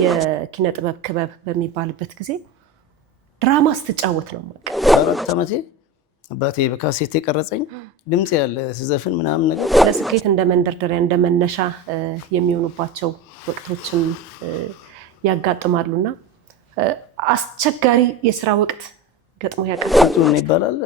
የኪነ ጥበብ ክበብ በሚባልበት ጊዜ ድራማ ስትጫወት ነው ማለት አራት ዓመቴ አባቴ በካሴት የቀረጸኝ ድምጽ ያለ ስዘፍን ምናምን ነገር ለስኬት እንደ መንደርደሪያ እንደ መነሻ የሚሆኑባቸው ወቅቶችም ያጋጥማሉና አስቸጋሪ የሥራ ወቅት ገጥሞ ያቀርባሉ ምን ይባላል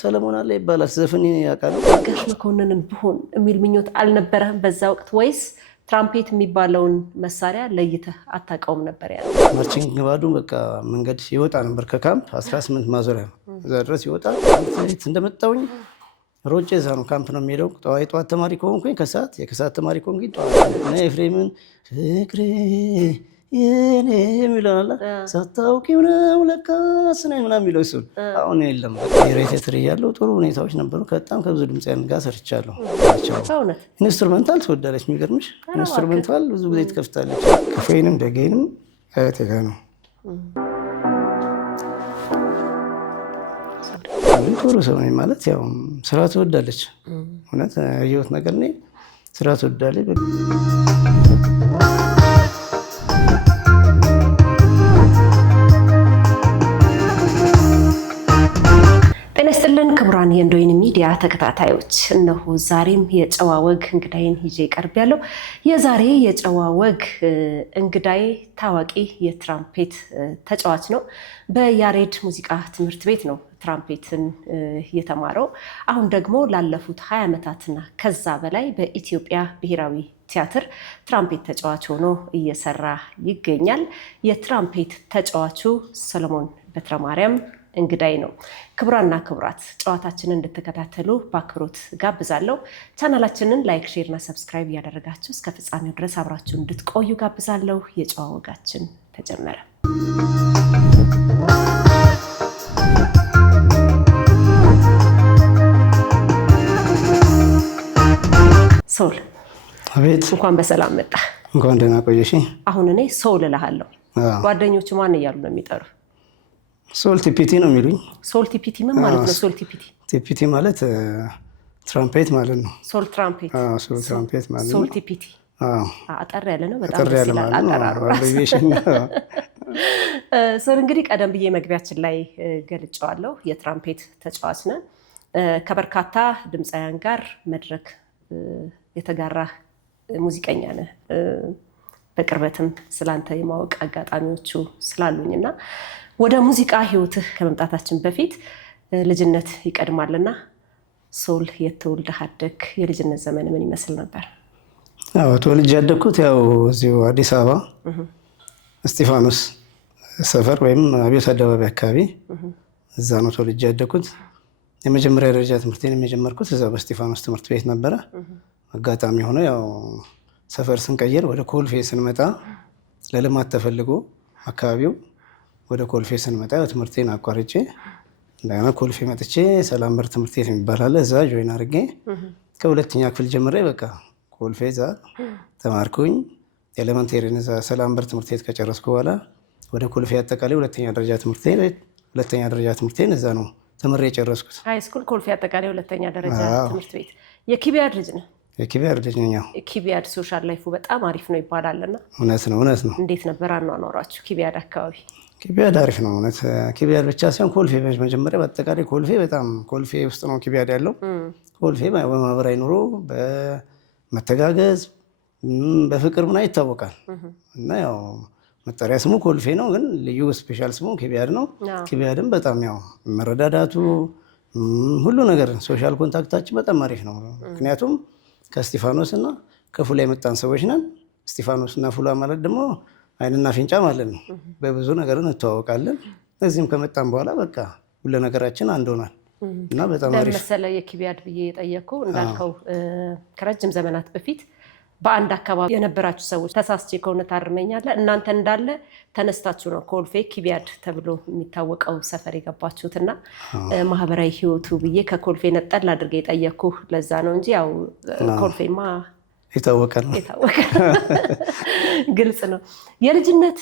ሰለሞን አለ ይባላል ዘፈን ያቃሉ ጋሽ መኮንንን ብሆን የሚል ምኞት አልነበረም በዛ ወቅት ወይስ ትራምፔት የሚባለውን መሳሪያ ለይተህ አታውቀውም ነበር ያለው? ማርቺንግ ባዱ በቃ መንገድ ይወጣ ነበር ከካምፕ 18 ማዞሪያ እዛ ድረስ ይወጣል። እንደመጣሁኝ ሮጬ እዛ ነው ካምፕ ነው የሚሄደው። ጠዋት ተማሪ ከሆንኩኝ ከሰዓት የከሰዓት ተማሪ ከሆንኩኝ ጠዋት እና ኤፍሬምን ፍቅሬ የኔ የሚለው አለ ሳታውቂው ነው ለካስ ነው ምናምን የሚለው እሱ አሁን የለም። ሬቴትር እያለሁ ጥሩ ሁኔታዎች ነበሩ። በጣም ከብዙ ድምፃውያን ጋር ሰርቻለሁ። ኢንስትሩሜንታል ትወዳለች። የሚገርምሽ ኢንስትሩሜንታል ብዙ ጊዜ ትከፍታለች። ክፌንም ደጌንም አያቴ ጋር ነው። ጥሩ ሰው ነኝ ማለት ያው ስራ ትወዳለች። እውነት ያየሁት ነገር ነው። ስራ ትወዳለች። ክቡራን የእንዶይን ሚዲያ ተከታታዮች እነሆ ዛሬም የጨዋ ወግ እንግዳይን ይዤ ቀርብ ያለው የዛሬ የጨዋ ወግ እንግዳይ ታዋቂ የትራምፔት ተጫዋች ነው። በያሬድ ሙዚቃ ትምህርት ቤት ነው ትራምፔትን የተማረው። አሁን ደግሞ ላለፉት 20 ዓመታትና ከዛ በላይ በኢትዮጵያ ብሔራዊ ቲያትር ትራምፔት ተጫዋች ሆኖ እየሰራ ይገኛል። የትራምፔት ተጫዋቹ ሰለሞን በትረማርያም እንግዳይ ነው። ክቡራና ክቡራት ጨዋታችንን እንድትከታተሉ በአክብሮት ጋብዛለሁ። ቻናላችንን ላይክ፣ ሼር እና ሰብስክራይብ እያደረጋችሁ እስከ ፍጻሜው ድረስ አብራችሁ እንድትቆዩ ጋብዛለሁ። የጨዋ ወጋችን ተጀመረ። ሶል አቤት። እንኳን በሰላም መጣ። እንኳን ደህና ቆየሽ። አሁን እኔ ሶል እልሃለሁ። ጓደኞቹ ማን እያሉ ነው የሚጠሩ? ሶል ቲፒቲ ነው የሚሉኝ። ሶል ቲፒቲ ምን ማለት ነው? ሶል ቲፒቲ ቲፒቲ ማለት ትራምፔት ማለት ነው። ሶል ትራምፔት ሶል ትራምፔት ማለት ነው። ሶል ቲፒቲ አጠር ያለ ነው። በጣም አጠር ያለ ማለት ነው። ሶል እንግዲህ ቀደም ብዬ መግቢያችን ላይ ገልጬዋለሁ። የትራምፔት ተጫዋች ነን። ከበርካታ ድምፃውያን ጋር መድረክ የተጋራ ሙዚቀኛ ነህ። በቅርበትም ስላንተ የማወቅ አጋጣሚዎቹ ስላሉኝና ወደ ሙዚቃ ህይወትህ ከመምጣታችን በፊት ልጅነት ይቀድማልና ሶል የተወልደህ አደግ የልጅነት ዘመን ምን ይመስል ነበር? አዎ ተወልጄ ያደግኩት ያው እዚሁ አዲስ አበባ እስጢፋኖስ ሰፈር ወይም አብዮት አደባባይ አካባቢ እዛ ነው ተወልጄ ያደግኩት። የመጀመሪያ ደረጃ ትምህርቴን የጀመርኩት እዛ በእስጢፋኖስ ትምህርት ቤት ነበረ። አጋጣሚ ሆነ ያው ሰፈር ስንቀየር ወደ ኮልፌ ስንመጣ ለልማት ተፈልጎ አካባቢው ወደ ኮልፌ ስንመጣ ትምህርቴን አቋርጬ እንደገና ኮልፌ መጥቼ ሰላም በር ትምህርት ቤት የሚባል አለ እዛ ጆይን አድርጌ ከሁለተኛ ክፍል ጀምሬ በቃ ኮልፌ እዛ ተማርኩኝ። ኤሌመንቴሪን እዛ ሰላም በር ትምህርት ቤት ከጨረስኩ በኋላ ወደ ኮልፌ አጠቃላይ ሁለተኛ ደረጃ ትምህርቴን እዛ ነው ተምሬ የጨረስኩት። ሃይ ስኩል ኮልፌ አጠቃላይ ሁለተኛ ደረጃ ትምህርት ቤት። የኪቢያድ ልጅ ነህ? የኪቢያድ ልጅ ነኝ። ኪቢያድ ሶሻል ላይፉ በጣም አሪፍ ነው ይባላልና እውነት ነው። እንዴት ነበር አኗኗራችሁ ኪቢያድ አካባቢ? ኪቢያድ አሪፍ ነው እውነት። ኪቢያድ ብቻ ሳይሆን ኮልፌ መጀመሪያ በአጠቃላይ ኮልፌ ውስጥ ነው ኪቢያድ ያለው። ኮልፌ በማህበራዊ ኑሮ በመተጋገዝ በፍቅር ምናምን ይታወቃል እና ያው መጠሪያ ስሙ ኮልፌ ነው፣ ግን ልዩ ስፔሻል ስሙ ኪቢያድ ነው። ኪቢያድም በጣም ያው መረዳዳቱ ሁሉ ነገር ሶሻል ኮንታክታችን በጣም አሪፍ ነው። ምክንያቱም ከእስጢፋኖስ እና ከፉላ የመጣን ሰዎች ነን። እስጢፋኖስ እና ፉላ ማለት ደግሞ አይንና አፍንጫ ማለት ነው። በብዙ ነገር እንተዋወቃለን። እዚህም ከመጣን በኋላ በቃ ሁሉ ነገራችን አንድ ሆኗል እና በጣም አሪፍ መሰለ። የኪቢያድ ብዬ የጠየኩ እንዳልከው ከረጅም ዘመናት በፊት በአንድ አካባቢ የነበራችሁ ሰዎች ተሳስቼ ከሆነ ታርመኛለህ። እናንተ እንዳለ ተነስታችሁ ነው ኮልፌ ኪቢያድ ተብሎ የሚታወቀው ሰፈር የገባችሁትና ማህበራዊ ህይወቱ ብዬ ከኮልፌ ነጠል አድርጌ የጠየኩ ለዛ ነው እንጂ ያው ኮልፌማ የታወቀ ነው። ግልጽ ነው። የልጅነት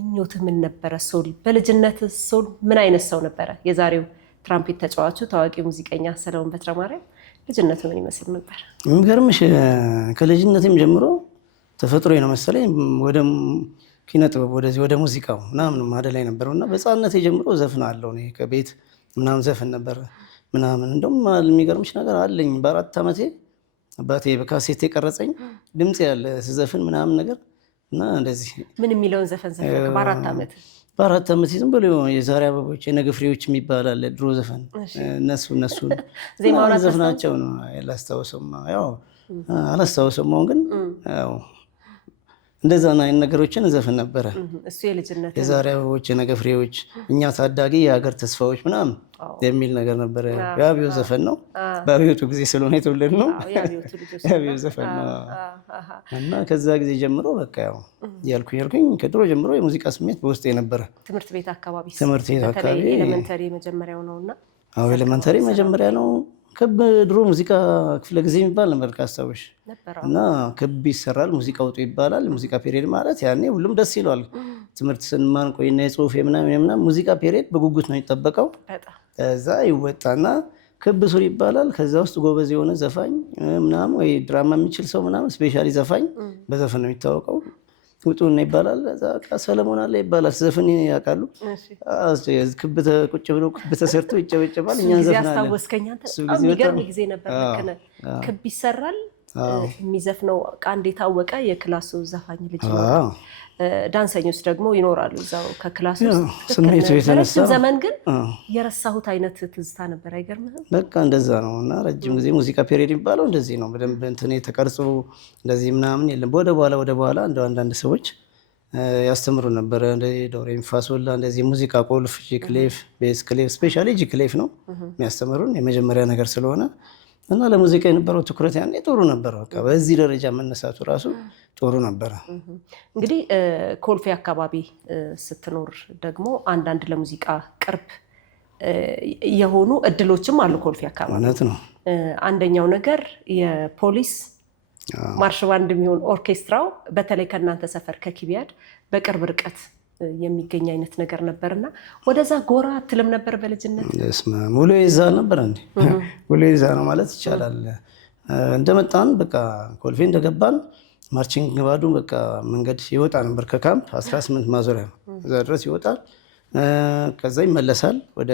ምኞትህ ምን ነበረ ሶል? በልጅነት ሶል ምን አይነት ሰው ነበረ? የዛሬው ትራምፔት ተጫዋቹ ታዋቂ ሙዚቀኛ ሰለሞን በትረማርያም ልጅነቱ ምን ይመስል ነበር? የሚገርምሽ ከልጅነቴም ጀምሮ ተፈጥሮ ነው መሰለኝ ወደ ኪነ ጥበብ ወደዚህ ወደ ሙዚቃው ምናምን ማደላይ ነበረው እና በሕፃንነቴ ጀምሮ ዘፍናለሁ። እኔ ከቤት ምናምን ዘፍን ነበር ምናምን። እንደውም የሚገርምሽ ነገር አለኝ በ4 ዓመቴ አባቴ በካሴት የቀረጸኝ ድምፅ ያለ ስዘፍን ምናምን ነገር እና እንደዚህ ምን የሚለውን ዘፈን ዘፈን በ4 ዓመት በ4 ዓመት ዝም ብሎ የዛሬ አበቦች የነገ ፍሬዎች የሚባል አለ ድሮ ዘፈን እነሱ ዜማውን ዘፍናቸው ነው ያላስታውሰውም ያው አላስታውሰውም ግን ያው እንደዛ አይነት ነገሮችን ዘፈን ነበረ። እሱ የልጅነት የዛሬ አበቦች የነገ ፍሬዎች እኛ ታዳጊ የሀገር ተስፋዎች ምናምን የሚል ነገር ነበረ። የአብዮት ዘፈን ነው። በአብዮቱ ጊዜ ስለሆነ የተወለድነው የአብዮት ዘፈን ነው እና ከዛ ጊዜ ጀምሮ በቃ ያው ያልኩኝ ከድሮ ጀምሮ የሙዚቃ ስሜት በውስጤ ነበረ። ትምህርት ቤት አካባቢ ኤሌመንተሪ መጀመሪያው ነውና ኤሌመንተሪ መጀመሪያ ነው። ክብ ድሮ ሙዚቃ ክፍለ ጊዜ የሚባል ነበር ካስታውሽ እና ክብ ይሰራል ሙዚቃ ውጡ ይባላል። ሙዚቃ ፔሪየድ ማለት ያኔ ሁሉም ደስ ይለዋል። ትምህርት ስንማር ቆይና የጽሁፍ ምናምን ሙዚቃ ፔሪየድ በጉጉት ነው የሚጠበቀው። ከዛ ይወጣና ክብ ሱር ይባላል። ከዛ ውስጥ ጎበዝ የሆነ ዘፋኝ ምናምን ወይ ድራማ የሚችል ሰው ምናምን ስፔሻሊ ዘፋኝ በዘፈን ነው የሚታወቀው ውጡና ይባላል። ከዛ ሰለሞን አለ ይባላል። ዘፈን ያውቃሉ። ክብ ቁጭ ብሎ ክብ ተሰርቶ ይጨበጨባል። እኛ ዘፈናለን። አስታወስከኝ አንተ በጣም የሚገርም ጊዜ ነበር። ክብ ይሰራል የሚዘፍነው አንድ የታወቀ የክላሱ ዘፋኝ ልጅ ነው። ዳንሰኞች ደግሞ ይኖራሉ እዛው ከክላስ ውስጥ። ስሜቱ የተነሳ ዘመን ግን የረሳሁት አይነት ትዝታ ነበር። አይገርምህም? በቃ እንደዛ ነው እና ረጅም ጊዜ ሙዚቃ ፔሪየድ የሚባለው እንደዚህ ነው። በደንብ እንትን ተቀርጾ እንደዚህ ምናምን የለም። ወደ በኋላ እንደ አንዳንድ ሰዎች ያስተምሩ ነበረ እንደ ዶሬ ፋሶላ እንደዚህ ሙዚቃ ቁልፍ፣ ጂክሌፍ፣ ቤዝ ክሌፍ ስፔሻሊ ጂክሌፍ ነው የሚያስተምሩን የመጀመሪያ ነገር ስለሆነ እና ለሙዚቃ የነበረው ትኩረት ያኔ ጥሩ ነበር። በቃ በዚህ ደረጃ መነሳቱ ራሱ ጥሩ ነበረ። እንግዲህ ኮልፌ አካባቢ ስትኖር ደግሞ አንዳንድ ለሙዚቃ ቅርብ የሆኑ እድሎችም አሉ ኮልፌ አካባቢ። እውነት ነው። አንደኛው ነገር የፖሊስ ማርሽ ባንድ የሚሆን ኦርኬስትራው በተለይ ከእናንተ ሰፈር ከኪቢያድ በቅርብ ርቀት የሚገኝ አይነት ነገር ነበርና ወደዛ ጎራ አትልም ነበር በልጅነት? ሙሉ ይዛ ነበር እንዴ? ሙሉ ይዛ ነው ማለት ይቻላል። እንደመጣን በቃ ኮልፌ እንደገባን ማርቺንግ ባዱ በቃ መንገድ ይወጣ ነበር ከካምፕ 18 ማዞሪያ ነው እዛ ድረስ ይወጣል። ከዛ ይመለሳል ወደ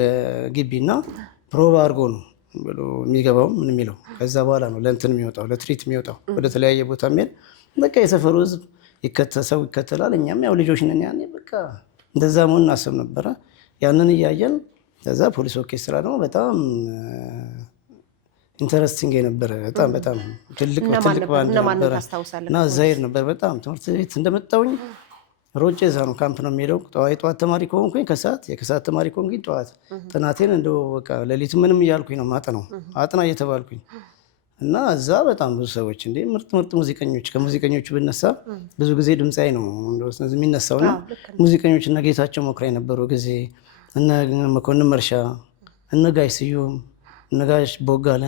ግቢና ፕሮባ አድርጎ ነው ብሎ የሚገባው ምን የሚለው። ከዛ በኋላ ነው ለእንትን የሚወጣው ለትሪት የሚወጣው ወደ ተለያየ ቦታ የሚሄድ በቃ የሰፈሩ ህዝብ ሰው ይከተላል። እኛም ያው ልጆች ነን ያኔ በቃ እንደዛ መሆን እናስብ ነበረ። ያንን እያየን ከዛ ፖሊስ ኦርኬስትራ ደግሞ በጣም ኢንተረስቲንግ የነበረ በጣም ትልቅ ባንድ ነበረ እና ዛይር ነበር። በጣም ትምህርት ቤት እንደመጣሁኝ ሮጬ እዛ ነው ካምፕ ነው የሚሄደው። ጠዋት ተማሪ ከሆንኩኝ የከሰዓት ተማሪ ከሆንኩኝ ጠዋት ጥናቴን እንደው በቃ ሌሊት ምንም እያልኩኝ ነው ማጠናው አጥና እየተባልኩኝ እና እዛ በጣም ብዙ ሰዎች እንደ ምርጥ ሙዚቀኞች ከሙዚቀኞቹ ብነሳ ብዙ ጊዜ ድምፃዊ ነው የሚነሳው እና ሙዚቀኞች እነ ጌታቸው መኩሪያ የነበሩ ጊዜ እነ መኮንን መርሻ እነ ጋሽ ስዩም እነ ጋሽ ቦጋለ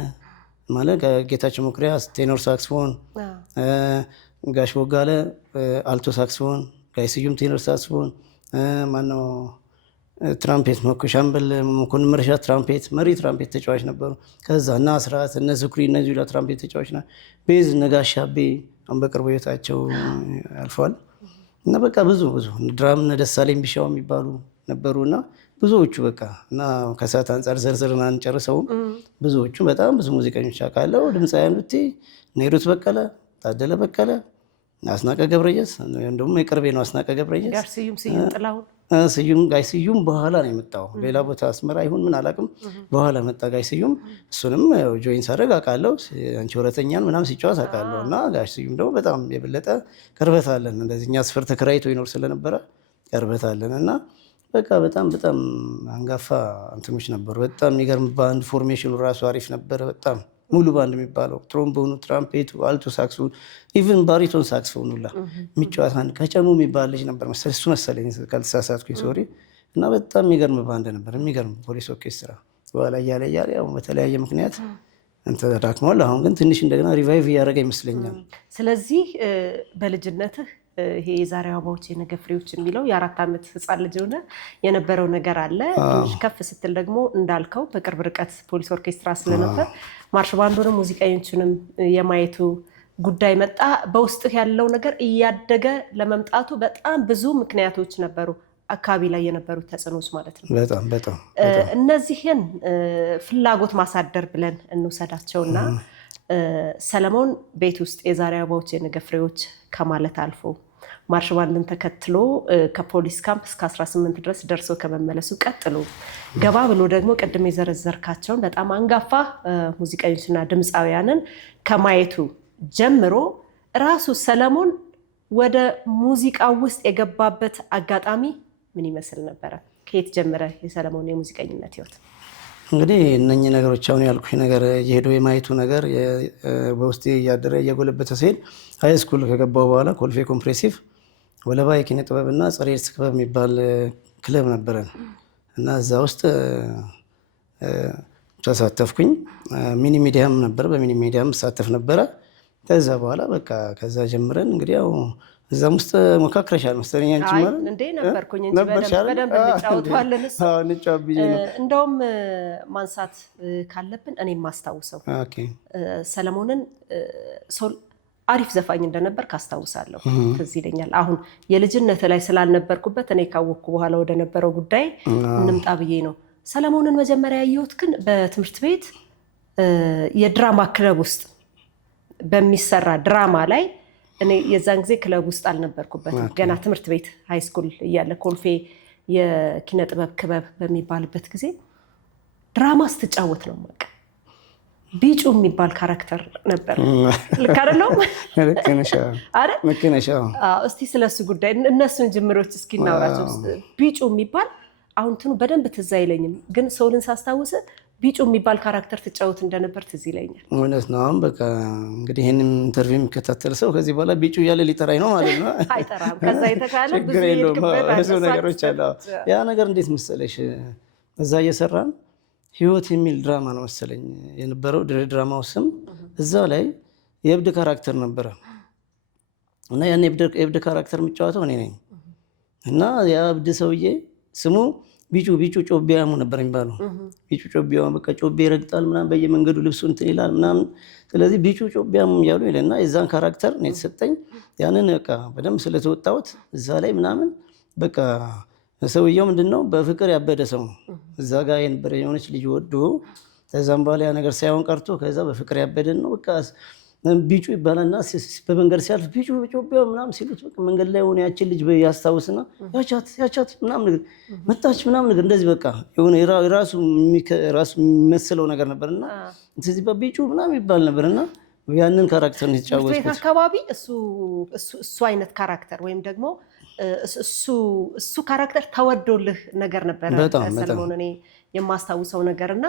ማለት ጌታቸው መኩሪያ ቴኖር ሳክስፎን፣ ጋሽ ቦጋለ አልቶ ሳክስፎን፣ ጋሽ ስዩም ቴኖር ሳክስፎን ማነው ትራምፔት ሻምበል መኮንን መርሻ ትራምፔት መሪ ትራምፔት ተጫዋች ነበሩ። ከዛ እና አስራት እነ ዝኩሪ እነዚህ ሁላ ትራምፔት ተጫዋች ና ቤዝ እነ ጋሽ አቤ አሁን በቅርቡ ህይወታቸው አልፈዋል። እና በቃ ብዙ ድራም እነ ደሳለኝ ቢሻው የሚባሉ ነበሩ እና ብዙዎቹ በቃ እና ከሰዓት አንጻር ዘርዝርን አንጨርሰውም። ብዙዎቹ በጣም ብዙ ሙዚቀኞች አውቃለሁ። ድምፃውያን ብትይ ሂሩት በቀለ፣ ታደለ በቀለ፣ አስናቀ ገብረየስ ደግሞ የቅርቤ ነው። አስናቀ ገብረየስ ጋሽ ስዩም በኋላ ነው የመጣው። ሌላ ቦታ አስመራ ይሁን ምን አላውቅም። በኋላ መጣ ጋሽ ስዩም። እሱንም ጆይን ሳደርግ አውቃለሁ። አንቺ ወረተኛን ምናምን ሲጫወት አውቃለሁ። እና ጋሽ ስዩም ደግሞ በጣም የበለጠ ቅርበት አለን። እንደዚህ እኛ ስፈር ተከራይቶ ይኖር ስለነበረ ቅርበት አለን እና በቃ በጣም አንጋፋ እንትኖች ነበሩ። በጣም የሚገርም ባንድ ፎርሜሽኑ ራሱ አሪፍ ነበረ። በጣም ሙሉ ባንድ የሚባለው ትሮምቦኑ፣ ትራምፔቱ፣ አልቶ ሳክሶን ኢቭን ባሪቶን ሳክስፎን ሁላ የሚጫወት አንድ ከጨሙ የሚባል ልጅ ነበር መሰለኝ እሱ መሰለኝ ካልተሳሳትኩኝ ሶሪ። እና በጣም የሚገርም ባንድ ነበር። የሚገርም ፖሊስ ኦርኬስትራ በኋላ እያለ ያው በተለያየ ምክንያት ተዳክሟል። አሁን ግን ትንሽ እንደገና ሪቫይቭ እያደረገ ይመስለኛል። ስለዚህ በልጅነትህ ይሄ የዛሬ አበባዎች የነገ ፍሬዎች የሚለው የ4 ዓመት ህፃን ልጅ ሆነ የነበረው ነገር አለ። ትንሽ ከፍ ስትል ደግሞ እንዳልከው በቅርብ ርቀት ፖሊስ ኦርኬስትራ ስለነበር ማርሽ ባንዱንም ሙዚቀኞቹንም የማየቱ ጉዳይ መጣ። በውስጥህ ያለው ነገር እያደገ ለመምጣቱ በጣም ብዙ ምክንያቶች ነበሩ፣ አካባቢ ላይ የነበሩት ተጽዕኖች ማለት ነው። በጣም እነዚህን ፍላጎት ማሳደር ብለን እንውሰዳቸውና ሰለሞን ቤት ውስጥ የዛሬ አበባዎች የነገ ፍሬዎች ከማለት አልፎ ማርሽ ባንድን ተከትሎ ከፖሊስ ካምፕ እስከ 18 ድረስ ደርሶ ከመመለሱ ቀጥሎ ገባ ብሎ ደግሞ ቅድም የዘረዘርካቸውን በጣም አንጋፋ ሙዚቀኞችና ድምፃውያንን ከማየቱ ጀምሮ ራሱ ሰለሞን ወደ ሙዚቃው ውስጥ የገባበት አጋጣሚ ምን ይመስል ነበረ? ከየት ጀመረ የሰለሞን የሙዚቀኝነት ህይወት? እንግዲህ እነኚህ ነገሮች አሁን ያልኩሽ ነገር እየሄዱ የማየቱ ነገር በውስጤ እያደረ እየጎለበተ ሲሄድ ሃይ ስኩል ከገባው በኋላ ኮልፌ ኮምፕሬሲቭ ወለባ የኪነ ጥበብና ጸረ ኤድስ ክበብ የሚባል ክለብ ነበረን እና እዛ ውስጥ ተሳተፍኩኝ። ሚኒ ሚዲያም ነበር፣ በሚኒ ሚዲያም ተሳተፍ ነበረ። ከዛ በኋላ በቃ ከዛ ጀምረን እንግዲህ ያው እዛም ውስጥ ሞካክረሻል መሰለኝ አንቺ ማለት እንዴ? ነበርኩኝ እንጂ በደንብ እንጫወተዋለን። እንደውም ማንሳት ካለብን እኔ የማስታውሰው ሰለሞንን አሪፍ ዘፋኝ እንደነበር ካስታውሳለሁ፣ ትዝ ይለኛል። አሁን የልጅነት ላይ ስላልነበርኩበት እኔ ካወቅኩ በኋላ ወደ ነበረው ጉዳይ እንምጣ ብዬ ነው። ሰለሞንን መጀመሪያ ያየሁት ግን በትምህርት ቤት የድራማ ክለብ ውስጥ በሚሰራ ድራማ ላይ እኔ የዛን ጊዜ ክለብ ውስጥ አልነበርኩበትም። ገና ትምህርት ቤት ሃይ ስኩል እያለ ኮልፌ የኪነ ጥበብ ክበብ በሚባልበት ጊዜ ድራማ ስትጫወት ነው ማቀ ቢጩ የሚባል ካራክተር ነበር። ልክ አይደለም? ልክ ነሽ። እስቲ ስለሱ ጉዳይ እነሱን ጅምሮች እስኪ እናውራቸው። ቢጩ የሚባል አሁን እንትኑ በደንብ ትዝ አይለኝም፣ ግን ሰውልን ሳስታውስ ቢጩ የሚባል ካራክተር ትጫወት እንደነበር ትዝ ይለኛል። እውነት ነው። አሁን በቃ እንግዲህ ይህንን ኢንተርቪው የሚከታተል ሰው ከዚህ በኋላ ቢጩ እያለ ሊጠራኝ ነው ማለት ነው። አይጠራም። ከዛ የተሻለ ብዙ ነገሮች አሉ። ያ ነገር እንዴት መሰለሽ፣ እዛ እየሰራን ህይወት የሚል ድራማ ነው መሰለኝ የነበረው ድራማው ስም። እዛ ላይ የእብድ ካራክተር ነበረ እና ያን የእብድ ካራክተር የሚጫወተው እኔ ነኝ እና ያ እብድ ሰውዬ ስሙ ቢጩ ጮቢያሙ ነበር የሚባለው። ቢጩ ጮቢያሙ በቃ ጮቤ ይረግጣል ምናምን፣ በየመንገዱ ልብሱ እንትን ይላል ምናምን። ስለዚህ ቢጩ ጮቢያሙ እያሉ ይለና የዛን ካራክተር ነው የተሰጠኝ። ያንን በቃ በደንብ ስለተወጣሁት እዛ ላይ ምናምን በቃ ሰውየው ምንድነው በፍቅር ያበደ ሰው ነው። እዛ ጋር የነበረ የሆነች ልጅ ወዶ ከዛም በኋላ ያ ነገር ሳይሆን ቀርቶ ከዛ በፍቅር ያበደን ነው በቃ ቢጩ ይባላልና በመንገድ ሲያልፍ ቢጩ ጮቢያው ምናምን ሲሉት በቃ መንገድ ላይ ሆነ ያችን ልጅ ያስታውስና ያቻት ምናምን ነገር መጣች ምናምን ነገር እንደዚህ በቃ የሆነ ራሱ የሚመስለው ነገር ነበርና ስለዚህ በቢጩ ምናምን ይባል ነበርና ያንን ካራክተር ነው የተጫወተው። ቤት አካባቢ እሱ አይነት ካራክተር ወይም ደግሞ እሱ ካራክተር ተወዶልህ ነገር ነበር ሰለሞን? እኔ የማስታውሰው ነገርና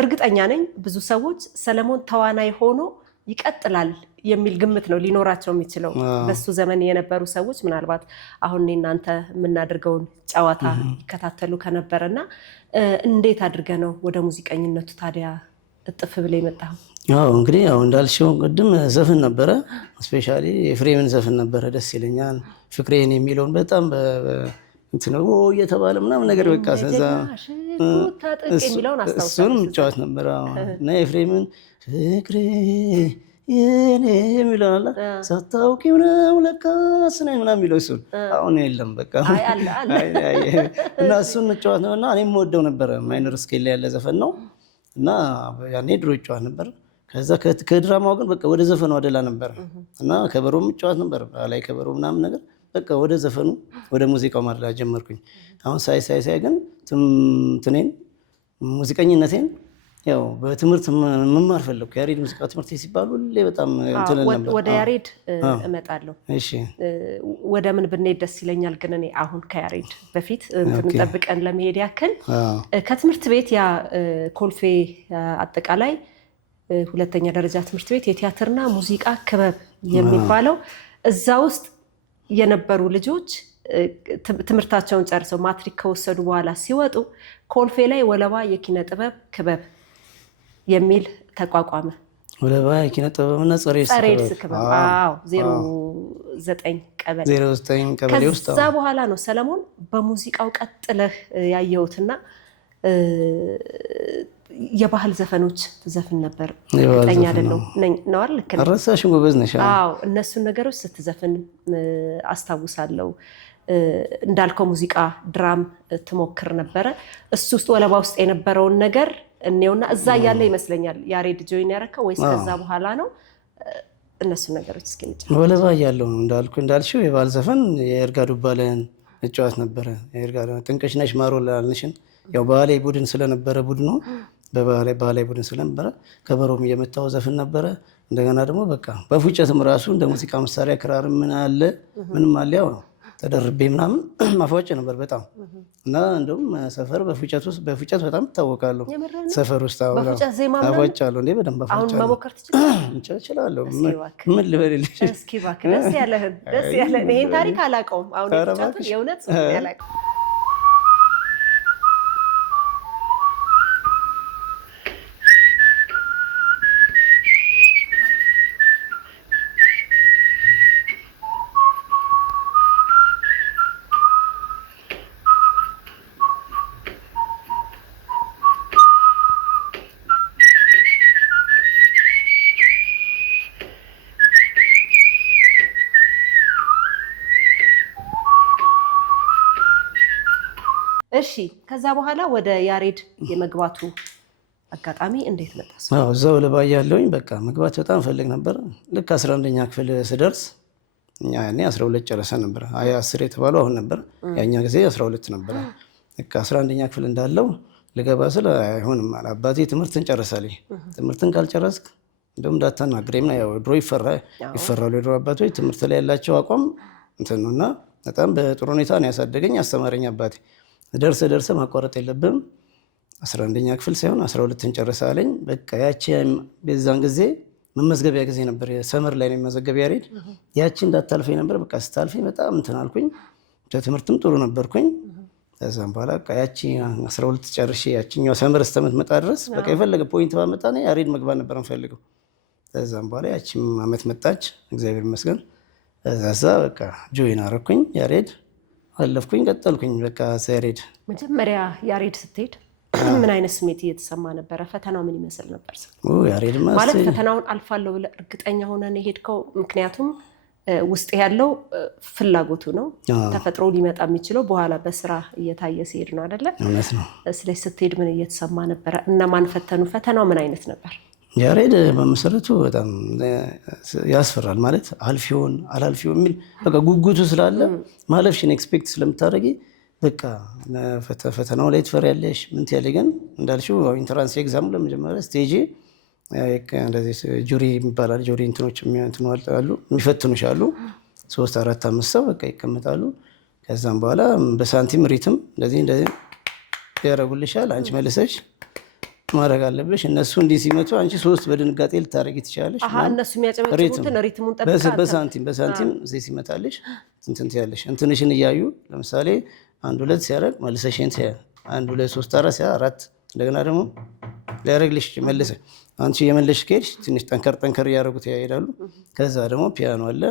እርግጠኛ ነኝ ብዙ ሰዎች ሰለሞን ተዋናይ ሆኖ ይቀጥላል የሚል ግምት ነው ሊኖራቸው የሚችለው በሱ ዘመን የነበሩ ሰዎች። ምናልባት አሁን እናንተ የምናደርገውን ጨዋታ ይከታተሉ ከነበረና እንዴት አድርገህ ነው ወደ ሙዚቀኝነቱ ታዲያ እጥፍ ብለህ የመጣው? አዎ እንግዲህ ያው እንዳልሽው ቅድም ዘፈን ነበረ፣ ስፔሻሊ የፍሬምን ዘፈን ነበረ ደስ ይለኛል። ፍቅሬን የሚለውን በጣም እንትነው እየተባለ ምናምን ነገር በቃ ሰዛ እሱንም ጫወት ነበረ እና የፍሬምን ፍቅሬ የኔ የሚለው አለ ሳታውቂው ነው ለካስ ነው ምናምን የሚለው እሱን አሁን የለም በቃ እና እሱን ጫወት ነው እና እኔም ወደው ነበረ። ማይነር ስኬል ላይ ያለ ዘፈን ነው እና ያኔ ድሮ ጫወት ነበር። ከዛ ከድራማው ግን በቃ ወደ ዘፈኑ አደላ ነበር እና ከበሮም ጫወት ነበር ላይ ከበሮ ምናምን ነገር በቃ ወደ ዘፈኑ ወደ ሙዚቃው ማድላት ጀመርኩኝ። አሁን ሳይ ግን ትኔን ሙዚቀኝነቴን ያው በትምህርት መማር ፈለኩ። ያሬድ ሙዚቃ ትምህርት ሲባል ሁሌ በጣም እንትን ነበር። ወደ ያሬድ እመጣለሁ። እሺ ወደ ምን ብንሄድ ደስ ይለኛል፣ ግን እኔ አሁን ከያሬድ በፊት እንትን ጠብቀን ለመሄድ ያክል ከትምህርት ቤት ያ ኮልፌ አጠቃላይ ሁለተኛ ደረጃ ትምህርት ቤት የቲያትርና ሙዚቃ ክበብ የሚባለው እዛ ውስጥ የነበሩ ልጆች ትምህርታቸውን ጨርሰው ማትሪክ ከወሰዱ በኋላ ሲወጡ ኮልፌ ላይ ወለባ የኪነ ጥበብ ክበብ የሚል ተቋቋመ። ወለባ የኪነ ጥበብና ጸረ ኤድስ ክበብ 09 ቀበሌ ውስጥ። ከዛ በኋላ ነው ሰለሞን በሙዚቃው ቀጥለህ ያየሁትና የባህል ዘፈኖች ትዘፍን ነበር? እርግጠኛ አይደለሁም ነው አይደል? ልክ ነኝ? አረሳሽም ጎበዝ ነሽ። አዎ እነሱን ነገሮች ስትዘፍን አስታውሳለሁ። እንዳልከው ሙዚቃ ድራም ትሞክር ነበረ። እሱ ውስጥ ወለባ ውስጥ የነበረውን ነገር እኔውና እዛ እያለ ይመስለኛል ያሬድ ጆይን ያረከው ወይስ ከዛ በኋላ ነው? እነሱ ነገሮች እስኪ እንጨርስ። ወለባ እያለሁ ነው እንዳልሽው የባህል ዘፈን የእርጋ ዱባለን እጫወት ነበረ። የእርጋ ጥንቅሽ ነሽ ማሮ ላልንሽን ያው ባህላዊ ቡድን ስለነበረ ቡድኑ በባህላዊ ቡድን ስለነበረ ከበሮም እየመታው ዘፍን ነበረ። እንደገና ደግሞ በቃ በፉጨትም ራሱ እንደ ሙዚቃ መሳሪያ ክራር ምን አለ ምንም አለ ያው ተደርቤ ምናምን ማፏጭ ነበር በጣም እና እንደውም ሰፈር በፉጨት በጣም ይታወቃለሁ። ሰፈር ውስጥ በፉጨት ዜማ አፏጫለሁ እንዴ በደንብ አፏጫለሁ። አሁን መሞከር ትችላለህ? እችላለሁ። ምን ልበልልሽ? እስኪ እባክህ ደስ ያለህን ይሄን ታሪክ አላውቀውም። አሁን የፉጨቱን የእውነት ያላውቀው እሺ ከዛ በኋላ ወደ ያሬድ የመግባቱ አጋጣሚ እንዴት መጣ? እዛው ወለባ እያለሁኝ በቃ መግባት በጣም ፈልግ ነበር። ልክ 11ኛ ክፍል ስደርስ እኛ ያኔ 12 ጨረሰን ነበር። 10 የተባለው አሁን ነበር፣ ያኛ ጊዜ 12 ነበር። ልክ 11ኛ ክፍል እንዳለው ልገባ ስለ አይሆንም አለ አባቴ። ትምህርትን ጨርሳለኝ፣ ትምህርትን ካልጨረስክ እንደውም እንዳታናግረኝ ነው። ያው ድሮ ይፈራሉ የድሮ አባቶች ትምህርት ላይ ያላቸው አቋም እንትን ነውና በጣም በጥሩ ሁኔታ ነው ያሳደገኝ አስተማረኝ አባቴ። ደርሰ ማቋረጥ የለብም 11ኛ ክፍል ሳይሆን 12ን ጨርሰህ አለኝ። በቃ ያቺ በዛን ጊዜ መመዝገቢያ ጊዜ ነበር፣ ሰመር ላይ ነው የሚመዘገቢያ ያሬድ። ያቺ እንዳታልፈኝ ነበር። በቃ ስታልፈኝ በጣም እንትን አልኩኝ። ትምህርትም ጥሩ ነበርኩኝ። ከዛም በኋላ በቃ ያቺ 12 ጨርሼ ያቺኛው ሰመር እስከምትመጣ ድረስ በቃ የፈለገ ፖይንት ባመጣ ነው ያሬድ መግባት ነበር የምፈልገው። ከዛም በኋላ ያቺም አመት መጣች፣ እግዚአብሔር ይመስገን። ከዛ በቃ ጆይን አረኩኝ ያሬድ አለፍኩኝ፣ ቀጠልኩኝ። በቃ ያሬድ መጀመሪያ ያሬድ ስትሄድ ምን አይነት ስሜት እየተሰማ ነበረ? ፈተናው ምን ይመስል ነበር? ያሬድ ማለት ፈተናውን አልፋለሁ ብለህ እርግጠኛ ሆነን የሄድከው? ምክንያቱም ውስጥ ያለው ፍላጎቱ ነው። ተፈጥሮ ሊመጣ የሚችለው በኋላ በስራ እየታየ ሲሄድ ነው አይደለ? እውነት ነው። ስለዚህ ስትሄድ ምን እየተሰማ ነበረ? እነማን ፈተኑ? ፈተናው ምን አይነት ነበር? ያሬድ በመሰረቱ በጣም ያስፈራል። ማለት አልፊውን አላልፊውን የሚል በቃ ጉጉቱ ስላለ ማለፍሽን ኤክስፔክት ስለምታደርጊ በቃ ፈተናው ላይ ትፈሪያለሽ። ምን ትያለሽ? ግን እንዳልሽው ኢንትራንስ ኤግዛም ለመጀመሪያ ስቴጅ እንደዚህ ጁሪ ይባላል። ጁሪ እንትኖች አሉ የሚፈትኑሽ አሉ። 3 4 5 ሰው በቃ ይቀመጣሉ። ከዛም በኋላ በሳንቲም ሪትም እንደዚህ ያደርጉልሻል። አንቺ መልሰሽ ማድረግ አለብሽ። እነሱ እንዲህ ሲመቱ አንቺ 3 በድንጋጤ ልታረጊ ትችላለሽ። እነሱ የሚያጨበጭቡትን ሪትሙን ጠብቃ በሳንቲም እዚህ ሲመታልሽ እንትን ትያለሽ። እንትንሽን እያዩ ለምሳሌ 1 2 ሲያደርግ መልሰሽ 1 2 3 4 4 እንደገና ደግሞ ሊያደርግልሽ መልሰ አንቺ የመለሽ ከሄድሽ ትንሽ ጠንከር እያደረጉት ይሄዳሉ። ከዛ ደግሞ ፒያኖ አለ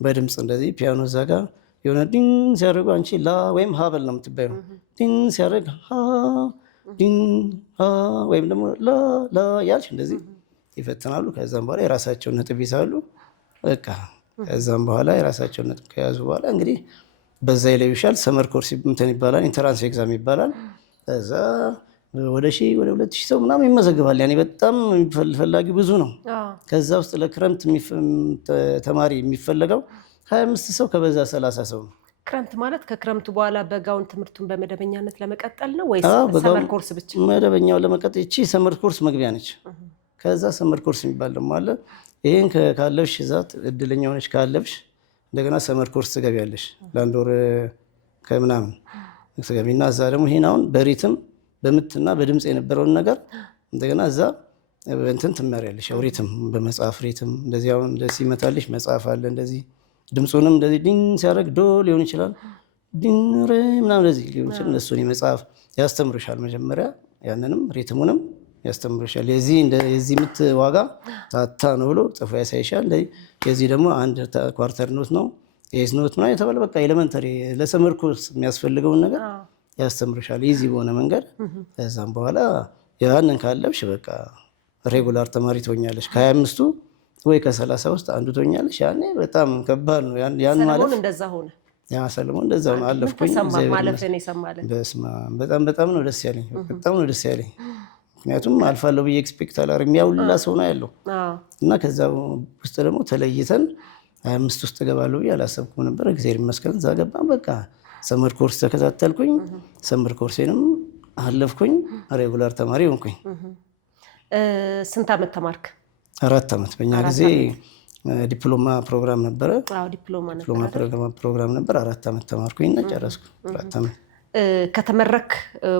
በድምፅ እንደዚህ ፒያኖ እዛ ጋር የሆነ ዲን ሲያደርጉ አንቺ ላ ወይም ሀ በል ነው የምትባየው። ዲን ሲያደርግ ሀ ዲን ሀ ወይም ደግሞ ላ ያልሽ እንደዚህ ይፈትናሉ። ከዛም በኋላ የራሳቸውን ነጥብ ይዛሉ። በቃ ከዛም በኋላ የራሳቸውን ነጥብ ከያዙ በኋላ እንግዲህ በዛ ይለዩሻል። ሰመር ኮርስ እንትን ይባላል፣ ኢንተራንስ ኤግዛም ይባላል። ከዛ ወደ 2000 ሰው ምናምን ይመዘግባል። ያኔ በጣም ፈላጊ ብዙ ነው። ከዛ ውስጥ ለክረምት ተማሪ የሚፈለገው 25 ሰው ከበዛ 30 ሰው ነው። ክረምት ማለት ከክረምቱ በኋላ በጋውን ትምህርቱን በመደበኛነት ለመቀጠል ነው ወይስ ሰመር ኮርስ ብቻ? መደበኛው ለመቀጠል እቺ ሰመር ኮርስ መግቢያ ነች። ከዛ ሰመር ኮርስ የሚባል ደግሞ አለ። ይሄን ካለብሽ ዛት እድለኛ ሆነሽ ካለብሽ እንደገና ሰመር ኮርስ ትገቢያለሽ። ለአንድ ወር ከምናምን ትገቢና እዛ ደግሞ ይሄን አሁን በሪትም በምትና በድምፅ የነበረውን ነገር እንደገና እዛ እንትን ትማሪያለሽ። ያው ሪትም በመጽሐፍ ሪትም እንደዚህ አሁን እንደዚህ ይመታልሽ መጽሐፍ አለ እንደዚህ ድምፁንም እንደዚህ ዲን ሲያደርግ ዶ ሊሆን ይችላል፣ ዲን ሬ ምናምን እንደዚህ ሊሆን ይችላል። እነሱን የመጽሐፍ ያስተምሩሻል። መጀመሪያ ያንንም ሪትሙንም ያስተምሩሻል። የዚህ ምት ዋጋ ታታ ነው ብሎ ጽፎ ያሳይሻል። የዚህ ደግሞ አንድ ኳርተር ኖት ነው ኤዝ ኖት ምናምን የተባለ በቃ ኤሌመንተሪ ለሰመር ኮርስ የሚያስፈልገውን ነገር ያስተምሩሻል ኢዚ በሆነ መንገድ። ከዛም በኋላ ያንን ካለብሽ በቃ ሬጉላር ተማሪ ትሆኛለሽ። ከ25ቱ ወይ ከ30 ውስጥ አንዱ ትሆኛለሽ። ያኔ በጣም ከባድ ነው። ያን ማለት እንደዛ ሆነ። ያ ሰለሞን እንደዛ ነው። አለፍኩኝ። በጣም ነው ደስ ያለኝ። በጣም ነው ደስ ያለኝ። ምክንያቱም አልፋለሁ ብዬ ኤክስፔክት አላደረግም። ያው ሁላ ሰው ነው ያለው እና ከዛ ውስጥ ደግሞ ተለይተን 25 ውስጥ እገባለሁ ብዬ አላሰብኩም ነበር። እግዚአብሔር ይመስገን እዛ ገባን። በቃ ሰመር ኮርስ ተከታተልኩኝ። ሰመር ኮርሴንም አለፍኩኝ። ሬጉላር ተማሪ ሆንኩኝ። ስንት ዓመት ተማርክ? 4 ዓመት። በእኛ ጊዜ ዲፕሎማ ፕሮግራም ነበረ። ዲፕሎማ ፕሮግራም ነበር። 4 ዓመት ተማርኩኝ እና ጨረስኩ። 4 ዓመት ከተመረክ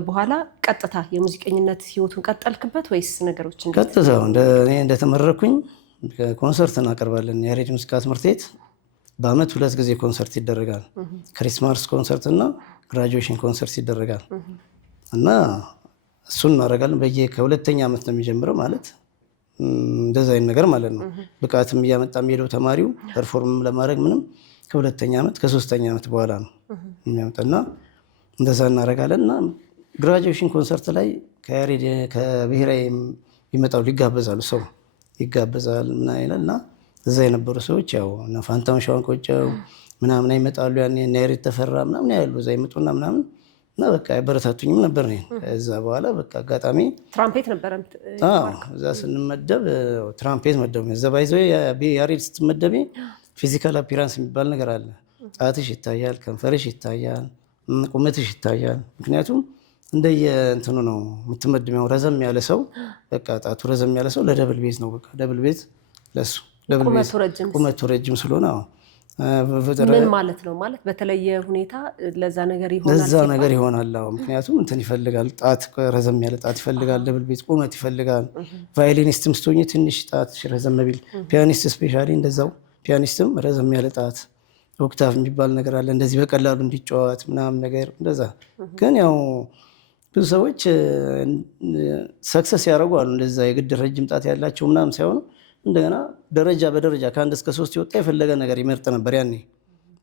በኋላ ቀጥታ የሙዚቀኝነት ህይወቱን ቀጠልክበት ወይስ ነገሮችን? ቀጥታ እኔ እንደተመረኩኝ ኮንሰርት እናቀርባለን። የያሬድ ሙዚቃ ትምህርት ቤት በአመት 2 ጊዜ ኮንሰርት ይደረጋል። ክሪስማስ ኮንሰርት እና ግራጁዌሽን ኮንሰርት ይደረጋል እና እሱን እናደርጋለን። ከ2ኛ ዓመት ነው የሚጀምረው ማለት እንደዛ አይነት ነገር ማለት ነው። ብቃትም እያመጣ የሚሄደው ተማሪው ፐርፎርም ለማድረግ ምንም ከ2ኛ ዓመት ከ3ኛ ዓመት በኋላ ነው የሚያመጣና እንደዛ እናደርጋለን እና ግራጁዌሽን ኮንሰርት ላይ ከብሔራዊ ይመጣሉ፣ ይጋበዛሉ። ሰው ይጋበዛል ምናምን ይላል እና እዛ የነበሩ ሰዎች ያው እነ ፋንታውን ሻንቆጨው ምናምን ይመጣሉ። ያኔ እነ ያሬድ ተፈራ ምናምን ያሉ እዛ ይመጡና ምናምን እና በቃ ያበረታቱኝም ነበር። ከዛ በኋላ በቃ አጋጣሚ ትራምፔት ነበረ። እዛ ስንመደብ ትራምፔት መደቡ። እዛ ባይዘው ያሬድ ስትመደቢ ፊዚካል አፒራንስ የሚባል ነገር አለ። ጣትሽ ይታያል፣ ከንፈርሽ ይታያል፣ ቁመትሽ ይታያል። ምክንያቱም እንደየ እንትኑ ነው የምትመድሚያው። ረዘም ያለ ሰው በቃ ጣቱ ረዘም ያለ ሰው ለደብል ቤዝ ነው። በቃ ደብል ቤዝ ለሱ ቁመቱ ረጅም ስለሆነ ምን ማለት ነው? ማለት በተለየ ሁኔታ ለዛ ነገር ይሆናል። ምክንያቱም እንትን ይፈልጋል፣ ጣት ረዘም ያለ ጣት ይፈልጋል፣ ደብል ቤዝ ቁመት ይፈልጋል። ቫዮሊኒስትም ስትሆኚ ትንሽ ጣት ረዘም ቢል፣ ፒያኒስት ስፔሻሊ እንደዛው፣ ፒያኒስትም ረዘም ያለ ጣት ኦክታቭ የሚባል ነገር አለ፣ እንደዚህ በቀላሉ እንዲጫወት ምናምን ነገር እንደዛ። ግን ያው ብዙ ሰዎች ሰክሰስ ያደርጉ አሉ። እንደዛ የግድ ረጅም ጣት ያላቸው ምናምን ሳይሆኑ እንደገና ደረጃ በደረጃ ከ1 እስከ 3 የወጣ የፈለገ ነገር ይመርጥ ነበር። ያኔ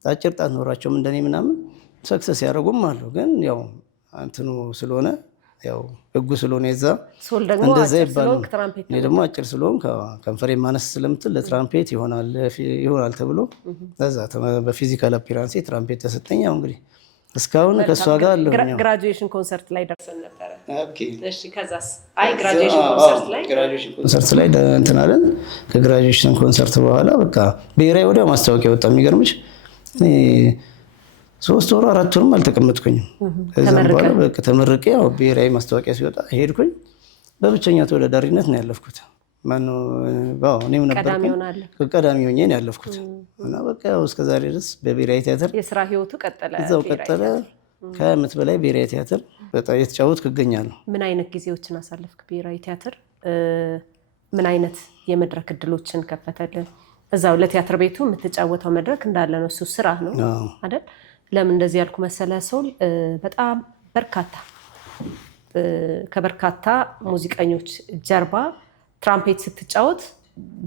አጭር ጣት ኖራቸውም እንደኔ ምናምን ሰክሰስ ያደርጉም አሉ። ግን ያው እንትኑ ስለሆነ ያው ህጉ ስለሆነ የዛ እንደዛ ይባላል። እኔ ደግሞ አጭር ስለሆን ከንፈሬ ማነስ ስለምትል ለትራምፔት ይሆናል ተብሎ ለዛ በፊዚካል አፒራንስ ትራምፔት ተሰጠኝ። ያው እንግዲህ እስካሁን ከእሷ ጋር አለሁ። ግራጁዌሽን ኮንሰርት ላይ ደርሰን ነበረ። እሺ ከዛስ? ግራጁዌሽን ኮንሰርት ላይ እንትን አለን። ከግራጁዌሽን ኮንሰርት በኋላ በቃ ብሔራዊ ወዲያው ማስታወቂያ ወጣ። የሚገርምሽ 3 ወር 4 ወርም አልተቀመጥኩኝም። ከዛም በኋላ በቃ ተመርቄ ያው ብሔራዊ ማስታወቂያ ሲወጣ ሄድኩኝ። በብቸኛ ተወዳዳሪነት ነው ያለፍኩት። ማነው እኔም ነበርኩ ቀዳሚ ሆኜ ነው ያለፍኩት እና በቃ ያው እስከዛሬ ድረስ በብሔራዊ ቲያትር የስራ ህይወቱ ቀጠለ። እዛው ቀጠለ። ከዓመት በላይ ብሔራዊ ቲያትር በጣም የተጫወትኩ እገኛለሁ። ምን አይነት ጊዜዎችን አሳለፍክ ብሔራዊ ቲያትር? ምን አይነት የመድረክ እድሎችን ከፈተልን? እዛው ለቲያትር ቤቱ የምትጫወተው መድረክ እንዳለ ነው፣ እሱ ስራ ነው አይደል? ለምን እንደዚህ ያልኩ መሰለ ሰው በጣም ከበርካታ ሙዚቀኞች ጀርባ ትራምፔት ስትጫወት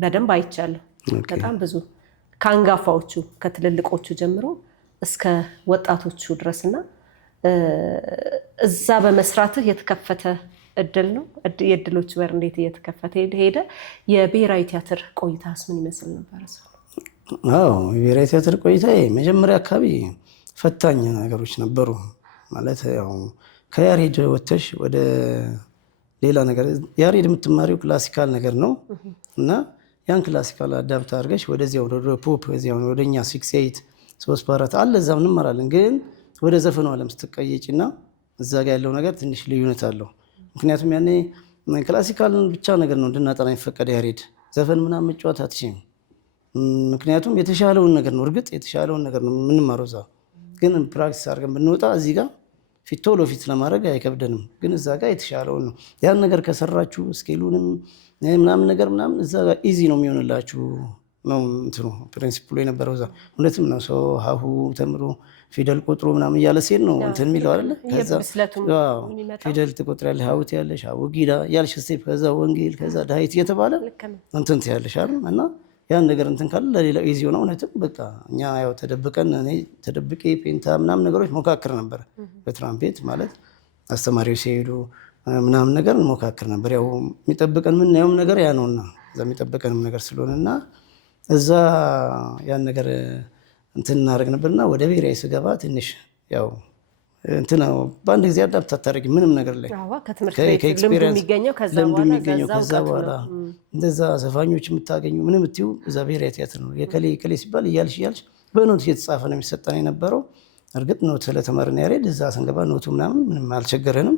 በደንብ አይቻለሁ። በጣም ብዙ ከአንጋፋዎቹ ከትልልቆቹ ጀምሮ እስከ ወጣቶቹ ድረስና እዛ በመስራትህ የተከፈተ እድል ነው። የእድሎች በር እንዴት እየተከፈተ ሄደ? የብሔራዊ ቲያትር ቆይታስ ምን ይመስል ነበር? የብሔራዊ ቲያትር ቆይታ መጀመሪያ አካባቢ ፈታኝ ነገሮች ነበሩ። ማለት ያው ከያሬድ ወጥተሽ ወደ ሌላ ነገር፣ ያሬድ የምትማሪው ክላሲካል ነገር ነው እና ያን ክላሲካል አዳፕት አድርገሽ ወደዚያ ወደ ፖፕ ወደኛ 6/8 3/4 አለ እዛም እንማራለን። ግን ወደ ዘፈኑ ዓለም ስትቀየጭ እና እዛ ጋር ያለው ነገር ትንሽ ልዩነት አለው። ምክንያቱም ያኔ ክላሲካልን ብቻ ነገር ነው እንድናጠና የሚፈቀደ ያሬድ ዘፈን ምናምን መጫወት አትችይም። ምክንያቱም የተሻለውን ነገር ነው፣ እርግጥ የተሻለውን ነገር ነው የምንማረው እዛ። ግን ፕራክቲስ አድርገን ብንወጣ እዚህ ጋር ቶሎ ፊት ለማድረግ አይከብደንም። ግን እዛ ጋር የተሻለውን ነው። ያን ነገር ከሰራችሁ ስኬሉንም ምናምን ነገር ምናምን እዛ ጋር ኢዚ ነው የሚሆንላችሁ ነው እንትኑ ፕሪንሲፕሉ የነበረው እዛ። እውነትም ነው። ሰው ሀሁ ተምሮ ፊደል ቁጥሩ ምናምን እያለ ሲሄድ ነው እንትን የሚለው አይደለ? ከዛ ፊደል ትቆጥሪያለሽ፣ ሀሁ ትያለሽ፣ ሀሁ ጊዳ ያልሽ ስቴፕ፣ ከዛ ወንጌል፣ ከዛ ዳዊት እየተባለ እንትን ትያለሽ አይደል? እና ያን ነገር እንትን ካለ ለሌላው ኢዚ ሆነ። እውነትም በቃ እኛ ያው እኔ ተደብቄ ፔንታ ምናምን ነገሮች ሞካክር ነበር በትራምፔት ማለት አስተማሪዎች ሲሄዱ ምናምን ነገር እንሞካክር ነበር። ያው የሚጠብቀን ምናየውም ነገር ያ ነውና እዛ የሚጠብቀንም ነገር ስለሆነና እዛ ያን ነገር እንትን እናደርግ ነበርና ወደ ብሔራዊ ስገባ ትንሽ ያው እንትን በአንድ ጊዜ አዳፕት አታደርጊ ምንም ነገር ላይ ልምዱ የሚገኘው ከዛ በኋላ እንደዛ ዘፋኞች የምታገኙ ምንም እትዩ እዛ ብሔራዊ ቲያትር ነው። የከሌ ሲባል እያልሽ በኖት እየተጻፈ ነው የሚሰጠን የነበረው። እርግጥ ኖት ስለተማርን ያሬድ እዛ ስንገባ ኖቱ ምናምን ምንም አልቸገረንም።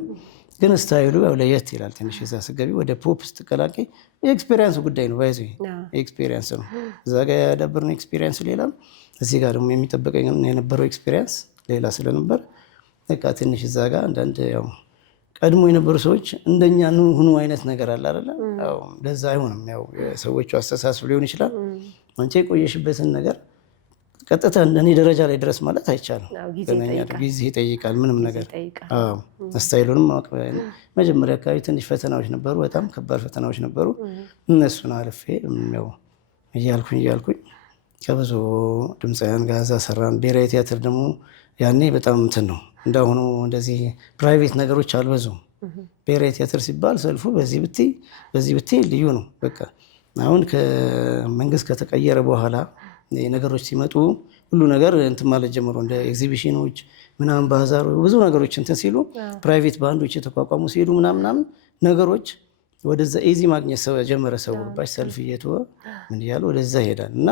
ግን ስታይሉ ያው ለየት ይላል ትንሽ። እዛ ስገቢ ወደ ፖፕ ስትቀላቂ የኤክስፔሪንስ ጉዳይ ነው። ባይዚ ኤክስፔሪንስ ነው። እዛ ጋር ያዳበርነው ኤክስፔሪንስ ሌላ፣ እዚህ ጋር ደግሞ የሚጠበቀኝ የነበረው ኤክስፔሪንስ ሌላ ስለነበር በቃ ትንሽ እዛ ጋር አንዳንድ ያው ቀድሞ የነበሩ ሰዎች እንደኛ ሁኑ አይነት ነገር አለ አይደለ? ያው ለዛ አይሆንም። ያው የሰዎቹ አስተሳሰብ ሊሆን ይችላል። አንቺ የቆየሽበትን ነገር ቀጥታ እኔ ደረጃ ላይ ድረስ ማለት አይቻልም። ጊዜ ይጠይቃል ምንም ነገር። ስታይሉንም ማወቅ መጀመሪያ አካባቢ ትንሽ ፈተናዎች ነበሩ፣ በጣም ከባድ ፈተናዎች ነበሩ። እነሱን አልፌ ያው እያልኩኝ ከብዙ ድምፃውያን ጋር እዛ ሰራን። ብሔራዊ ቲያትር ደግሞ ያኔ በጣም እንትን ነው እንዳሁኑ እንደዚህ ፕራይቬት ነገሮች አልበዙም። ብሔራዊ ቲያትር ሲባል ሰልፉ በዚህ ብትይ ልዩ ነው። በቃ አሁን ከመንግስት ከተቀየረ በኋላ ነገሮች ሲመጡ ሁሉ ነገር እንትን ማለት ጀምሮ እንደ ኤግዚቢሽኖች ምናምን ባዛር ብዙ ነገሮች እንትን ሲሉ ፕራይቬት ባንዶች የተቋቋሙ ሲሄዱ ምናምን ነገሮች ወደዛ ኢዚ ማግኘት ጀመረ። ሰው ባሽ ሰልፍ እየተወ ምን እያለ ወደዛ ይሄዳል እና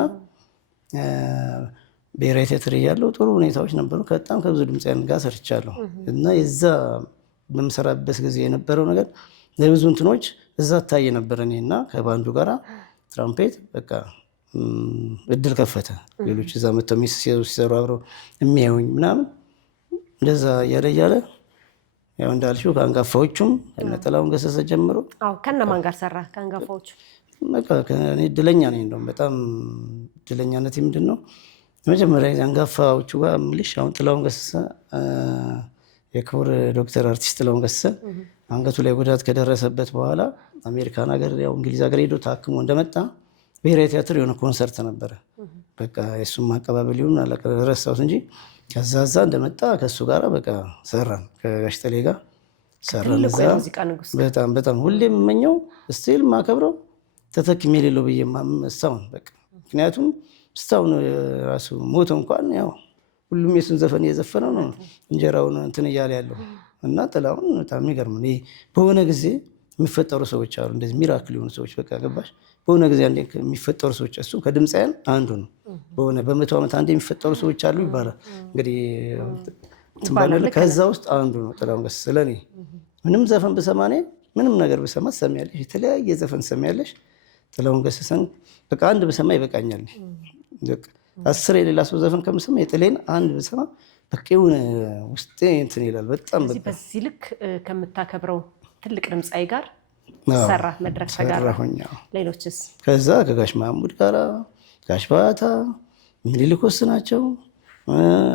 ብሔራዊ ቲያትር እያለው ጥሩ ሁኔታዎች ነበሩ። በጣም ከብዙ ድምፃውያን ጋር ሰርቻለሁ እና የዛ በምሰራበት ጊዜ የነበረው ነገር ለብዙ እንትኖች እዛ ታየ ነበር። እኔ እና ከባንዱ ጋራ ትራምፔት በቃ እድል ከፈተ። ሌሎች እዛ መጥተው ሲሰሩ አብረው የሚያዩኝ ምናምን እንደዛ እያለ ያው እንዳልሽው ከአንጋፋዎቹም ከነ ጥላሁን ገሰሰ ጀምሮ። ከነማን ጋር ሰራ? ከአንጋፋዎቹ በቃ እኔ እድለኛ ነኝ። እንደውም በጣም እድለኛነቴ ምንድን ነው መጀመሪያ አንጋፋዎቹ ጋር የምልሽ አሁን ጥላሁን ገሰሰ የክቡር ዶክተር አርቲስት ጥላሁን ገሰሰ አንገቱ ላይ ጉዳት ከደረሰበት በኋላ አሜሪካን ሀገር ያው እንግሊዝ ሀገር ሄዶ ታክሞ እንደመጣ ብሔራዊ ቲያትር የሆነ ኮንሰርት ነበረ። በቃ የእሱም አቀባበል ይሁን ረሳሁት እንጂ ከዛ እንደመጣ ከእሱ ጋር በቃ ሰራን፣ ከጋሽ ጠሌ ጋር ሰራን። እዛ በጣም ሁሌ የምመኘው ስቲል ማከብረው ተተኪም የሌለው ብዬ እስካሁን በቃ ምክንያቱም እስካሁን ራሱ ሞቶ እንኳን ያው ሁሉም የሱን ዘፈን እየዘፈነው ነው እንጀራውን እንትን እያለ ያለው እና ጥላሁን በጣም የሚገርም ነው። በሆነ ጊዜ የሚፈጠሩ ሰዎች አሉ እንደዚህ ሚራክል የሆኑ ሰዎች በቃ ገባሽ። በሆነ ጊዜ አንዴ የሚፈጠሩ ሰዎች እሱ ከድምፃውያን አንዱ ነው። በሆነ በመቶ ዓመት አንዴ የሚፈጠሩ ሰዎች አሉ ይባላል እንግዲህ ትባላለ። ከዛ ውስጥ አንዱ ነው ጥላሁን ገሰሰ። ስለኔ ምንም ዘፈን ብሰማ እኔ ምንም ነገር ብሰማ ትሰሚያለሽ፣ የተለያየ ዘፈን ትሰሚያለሽ። ጥላሁን ገሰሰን በቃ አንድ ብሰማ ይበቃኛል። በቃ 10 የሌላ ሰው ዘፈን ከምሰማ የጥሌን አንድ ብሰማ በቃ የሆነ ውስጤ እንትን ይላል በጣም በቃ። በዚህ ልክ ከምታከብረው ትልቅ ድምፃዊ ጋር ሰራ መድረክ ተጋራ። ሌሎችስ? ከዛ ከጋሽ ማሙድ ጋራ ጋሽ ባታ ምኒልክ ናቸው።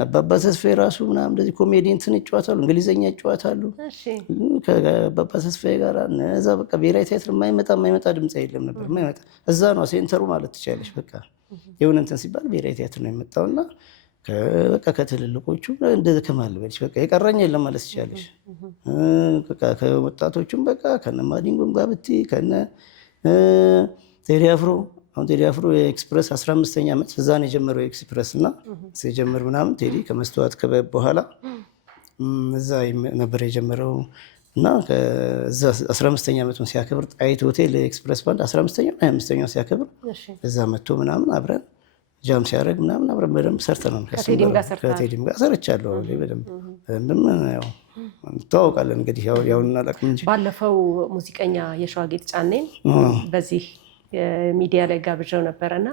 አባባ ተስፋዬ ራሱ ምናምን እንደዚህ ኮሜዲ እንትን ይጫወታሉ፣ እንግሊዘኛ ይጫወታሉ። ከአባባ ተስፋዬ ጋር እነዛ በቃ ብሔራዊ ቲያትር የማይመጣ ድምፅ የለም ነበር። የማይመጣ እዛ ነው ሴንተሩ ማለት ትችላለች። በቃ የሆነ እንትን ሲባል ብሔራዊ ቲያትር ነው የመጣውና በቃ ከትልልቆቹ እንደዚህ ከማልበልሽ በቃ የቀረኝ የለም ማለት ትችላለች። ከወጣቶቹም በቃ ከነ ማዲንጎም ጋር ብትይ ከነ ቴዲ አፍሮ አሁን ቴዲ አፍሮ የኤክስፕረስ 15ኛ ዓመት እዛ ነው የጀመረው ኤክስፕረስ እና ሲጀምር ምናምን ቴዲ ከመስተዋት ከበብ በኋላ እዛ ነበር የጀመረው እና ከዛ 15ኛ ዓመቱን ሲያከብር ጣይቱ ሆቴል ኤክስፕረስ ባንድ 15ኛው 25ኛው ሲያከብር እዛ መጥቶ ምናምን አብረን ጃም ሲያደርግ ምናምን አብረን በደንብ ሰርተናል። ከቴዲም ጋር ሰርቻለሁ በደንብ ያው እንተዋወቃለን። እንግዲህ ያው እናላቅም እንጂ ባለፈው ሙዚቀኛ የሸዋጌጥ ጫኔን በዚህ ሚዲያ ላይ ጋብዣው ነበረና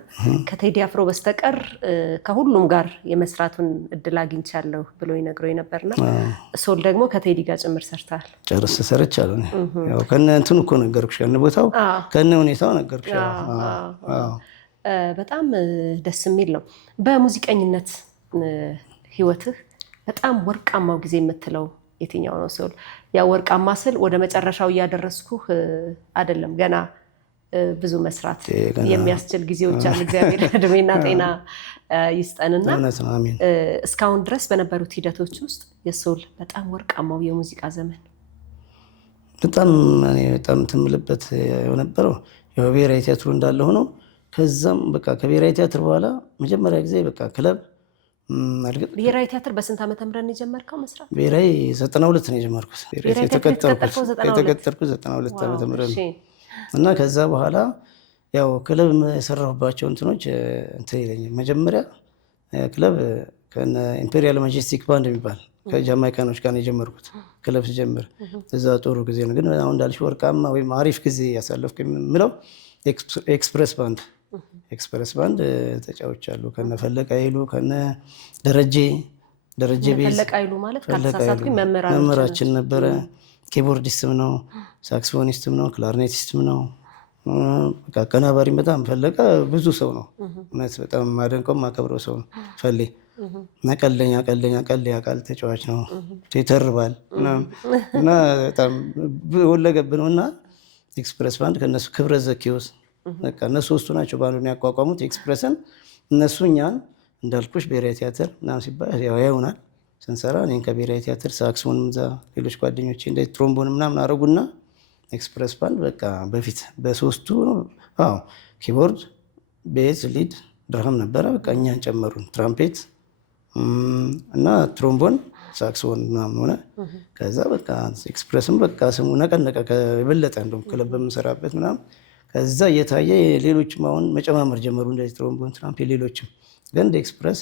ከቴዲ አፍሮ በስተቀር ከሁሉም ጋር የመስራቱን እድል አግኝቻለሁ ብሎ ይነግረው ነበርና ሶል ደግሞ ከቴዲ ጋር ጭምር ሰርታል። ጨርስ ሰርቻለሁ። ያው ከነ እንትኑ እኮ ነገርኩሽ፣ ከነ ቦታው ከነ ሁኔታው ነገርኩሽ። በጣም ደስ የሚል ነው። በሙዚቀኝነት ህይወትህ በጣም ወርቃማው ጊዜ የምትለው የትኛው ነው ሶል? ያው ወርቃማ ስል ወደ መጨረሻው እያደረስኩህ አይደለም፣ ገና ብዙ መስራት የሚያስችል ጊዜዎች አሉ። እግዚአብሔር እድሜና ጤና ይስጠንና እስካሁን ድረስ በነበሩት ሂደቶች ውስጥ የሶል በጣም ወርቃማው የሙዚቃ ዘመን በጣም እኔ በጣም ትምልበት የነበረው ያው ብሔራዊ ቲያትሩ እንዳለ ሆኖ ከዛም በቃ ከብሔራዊ ቲያትር በኋላ መጀመሪያ ጊዜ በቃ ክለብ ብሔራዊ ቲያትር በስንት ዓመተ ምህረት ነው የጀመርከው መስራት? ብሔራዊ 92 ነው የጀመርኩት። የተቀጠርኩት 92 ዓመተ ምህረት ነው እና ከዛ በኋላ ያው ክለብ የሰራሁባቸው እንትኖች እንትን ይለኛል። መጀመሪያ ክለብ ከነ ኢምፔሪያል ማጀስቲክ ባንድ የሚባል ከጃማይካኖች ጋር ነው የጀመርኩት። ክለብ ሲጀምር እዛ ጥሩ ጊዜ ነው። ግን አሁን እንዳልሽ ወርቃማ ወይም አሪፍ ጊዜ ያሳለፍኩ የምለው ኤክስፕረስ ባንድ ተጫውቻለሁ። ከነ ፈለቀ ኃይሉ ከነ ደረጀ ቤዝ። ፈለቀ ኃይሉ ማለት ካልተሳሳትኩኝ መምህራችን ነበረ። ኪቦርዲስትም ነው፣ ሳክስፎኒስትም ነው፣ ክላርኔቲስትም ነው። አቀናባሪ በጣም ፈለቀ ብዙ ሰው ነው። እውነት በጣም ማደንቀው ማከብረው ሰው ነው ፈሌ እና ቀልደኛ ያውቃል፣ ተጫዋች ነው፣ ይተርባል እና በጣም ወለገብ ነው። እና ኤክስፕረስ ባንድ ከነሱ ክብረት ዘኪዎስ በቃ እነሱ ሶስቱ ናቸው ባንዱን ያቋቋሙት ኤክስፕረስን። እነሱ እኛን እንዳልኩሽ ብሔራዊ ቲያትር ምናምን ሲባል ያውናል ስንሰራ እኔን ከብሔራዊ ቲያትር ሳክስፎንም እዛ ሌሎች ጓደኞቼ እንደ ትሮምቦን ምናምን አረጉና ኤክስፕረስ ባንድ በቃ በፊት በሶስቱ ኪቦርድ፣ ቤዝ፣ ሊድ፣ ድራም ነበረ። በቃ እኛን ጨመሩን ትራምፔት እና ትሮምቦን፣ ሳክስፎን ምናምን ሆነ። ከዛ በቃ ኤክስፕረስም በቃ ስሙ ነቀነቀ የበለጠ እንደውም ክለብ በምንሰራበት ምናምን። ከዛ እየታየ ሌሎችም አሁን መጨማመር ጀመሩ እንደዚህ ትሮምቦን፣ ትራምፔት ሌሎችም። ግን ኤክስፕረስ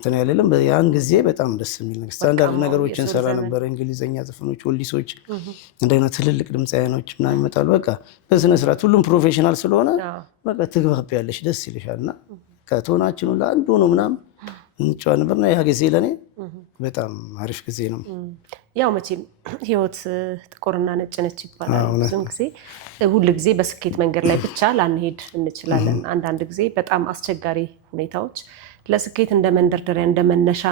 እንትን ያለለም ያን ጊዜ በጣም ደስ የሚል ነገር ስታንዳርድ ነገሮችን ሰራ ነበር። እንግሊዘኛ ዘፈኖች፣ ወልዲሶች፣ እንደገና ትልልቅ ድምፃውያኖች ምናምን ይመጣሉ። በቃ በስነ ስርዓት ሁሉም ፕሮፌሽናል ስለሆነ በቃ ትግባቢያለሽ፣ ደስ ይልሻል። እና ከቶናችን ሁላ አንዱ ነው ምናምን እንጫወት ነበርና ያ ጊዜ ለእኔ በጣም አሪፍ ጊዜ ነው። ያው መቼም ህይወት ጥቁርና ነጭ ነች ይባላል። ብዙም ጊዜ ሁል ጊዜ በስኬት መንገድ ላይ ብቻ ላንሄድ እንችላለን። አንዳንድ ጊዜ በጣም አስቸጋሪ ሁኔታዎች ለስኬት እንደ መንደርደሪያ እንደ መነሻ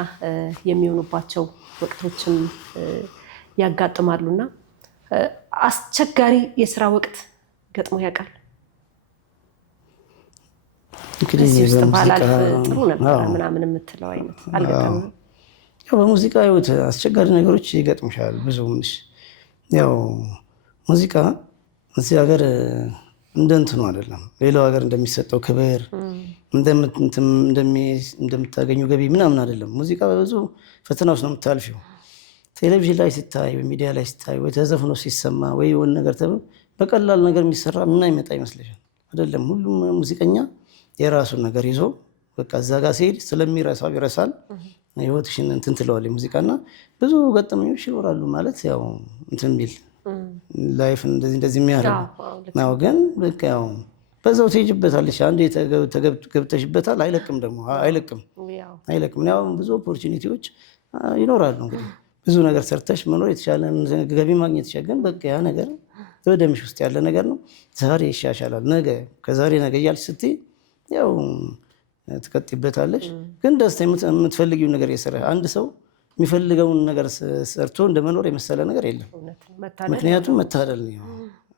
የሚሆኑባቸው ወቅቶችም ያጋጥማሉና አስቸጋሪ የስራ ወቅት ገጥሞ ያውቃል? እንግዲህ ውስጥ ባላልፍ ጥሩ ነበር ምናምን የምትለው አይነት አልገጠምም? ያው በሙዚቃ ህይወት አስቸጋሪ ነገሮች ይገጥሙሻል ብዙ። ያው ሙዚቃ እዚህ ሀገር እንደ እንትኑ አይደለም። ሌላው ሀገር እንደሚሰጠው ክብር እንደምታገኙ ገቢ ምናምን አይደለም። ሙዚቃ በብዙ ፈተና ውስጥ ነው የምታልፊው። ቴሌቪዥን ላይ ሲታይ ወይ ሚዲያ ላይ ሲታይ ወይ ተዘፍኖ ሲሰማ ወይ የሆነ ነገር ተብሎ በቀላል ነገር የሚሰራ ምን አይመጣ ይመስልሻል? አይደለም። ሁሉም ሙዚቀኛ የራሱን ነገር ይዞ በቃ እዛ ጋር ሲሄድ ስለሚረሳው ይረሳል። ህይወትሽን እንትን ትለዋለች ሙዚቃና ብዙ ገጠመኞች ይኖራሉ። ማለት ያው እንትን የሚል ላይፍ እንደዚህ የሚያደርጉ ነው። ግን በቃ ያው በዛው ትሄጂበታለሽ። አንዴ ገብተሽበታል አይለቅም፣ ደግሞ አይለቅም። ያው ብዙ ኦፖርቹኒቲዎች ይኖራሉ። እንግዲህ ብዙ ነገር ሰርተሽ መኖር የተሻለ ገቢ ማግኘት ይችላል። ግን በቃ ያ ነገር በደምሽ ውስጥ ያለ ነገር ነው። ዛሬ ይሻሻላል፣ ነገ ከዛሬ ነገ እያልሽ ስትይ ያው ትቀጥይበታለሽ። ግን ደስታ የምትፈልጊውን ነገር የሰራ አንድ ሰው የሚፈልገውን ነገር ሰርቶ እንደመኖር የመሰለ ነገር የለም። ምክንያቱም መታደል ነው።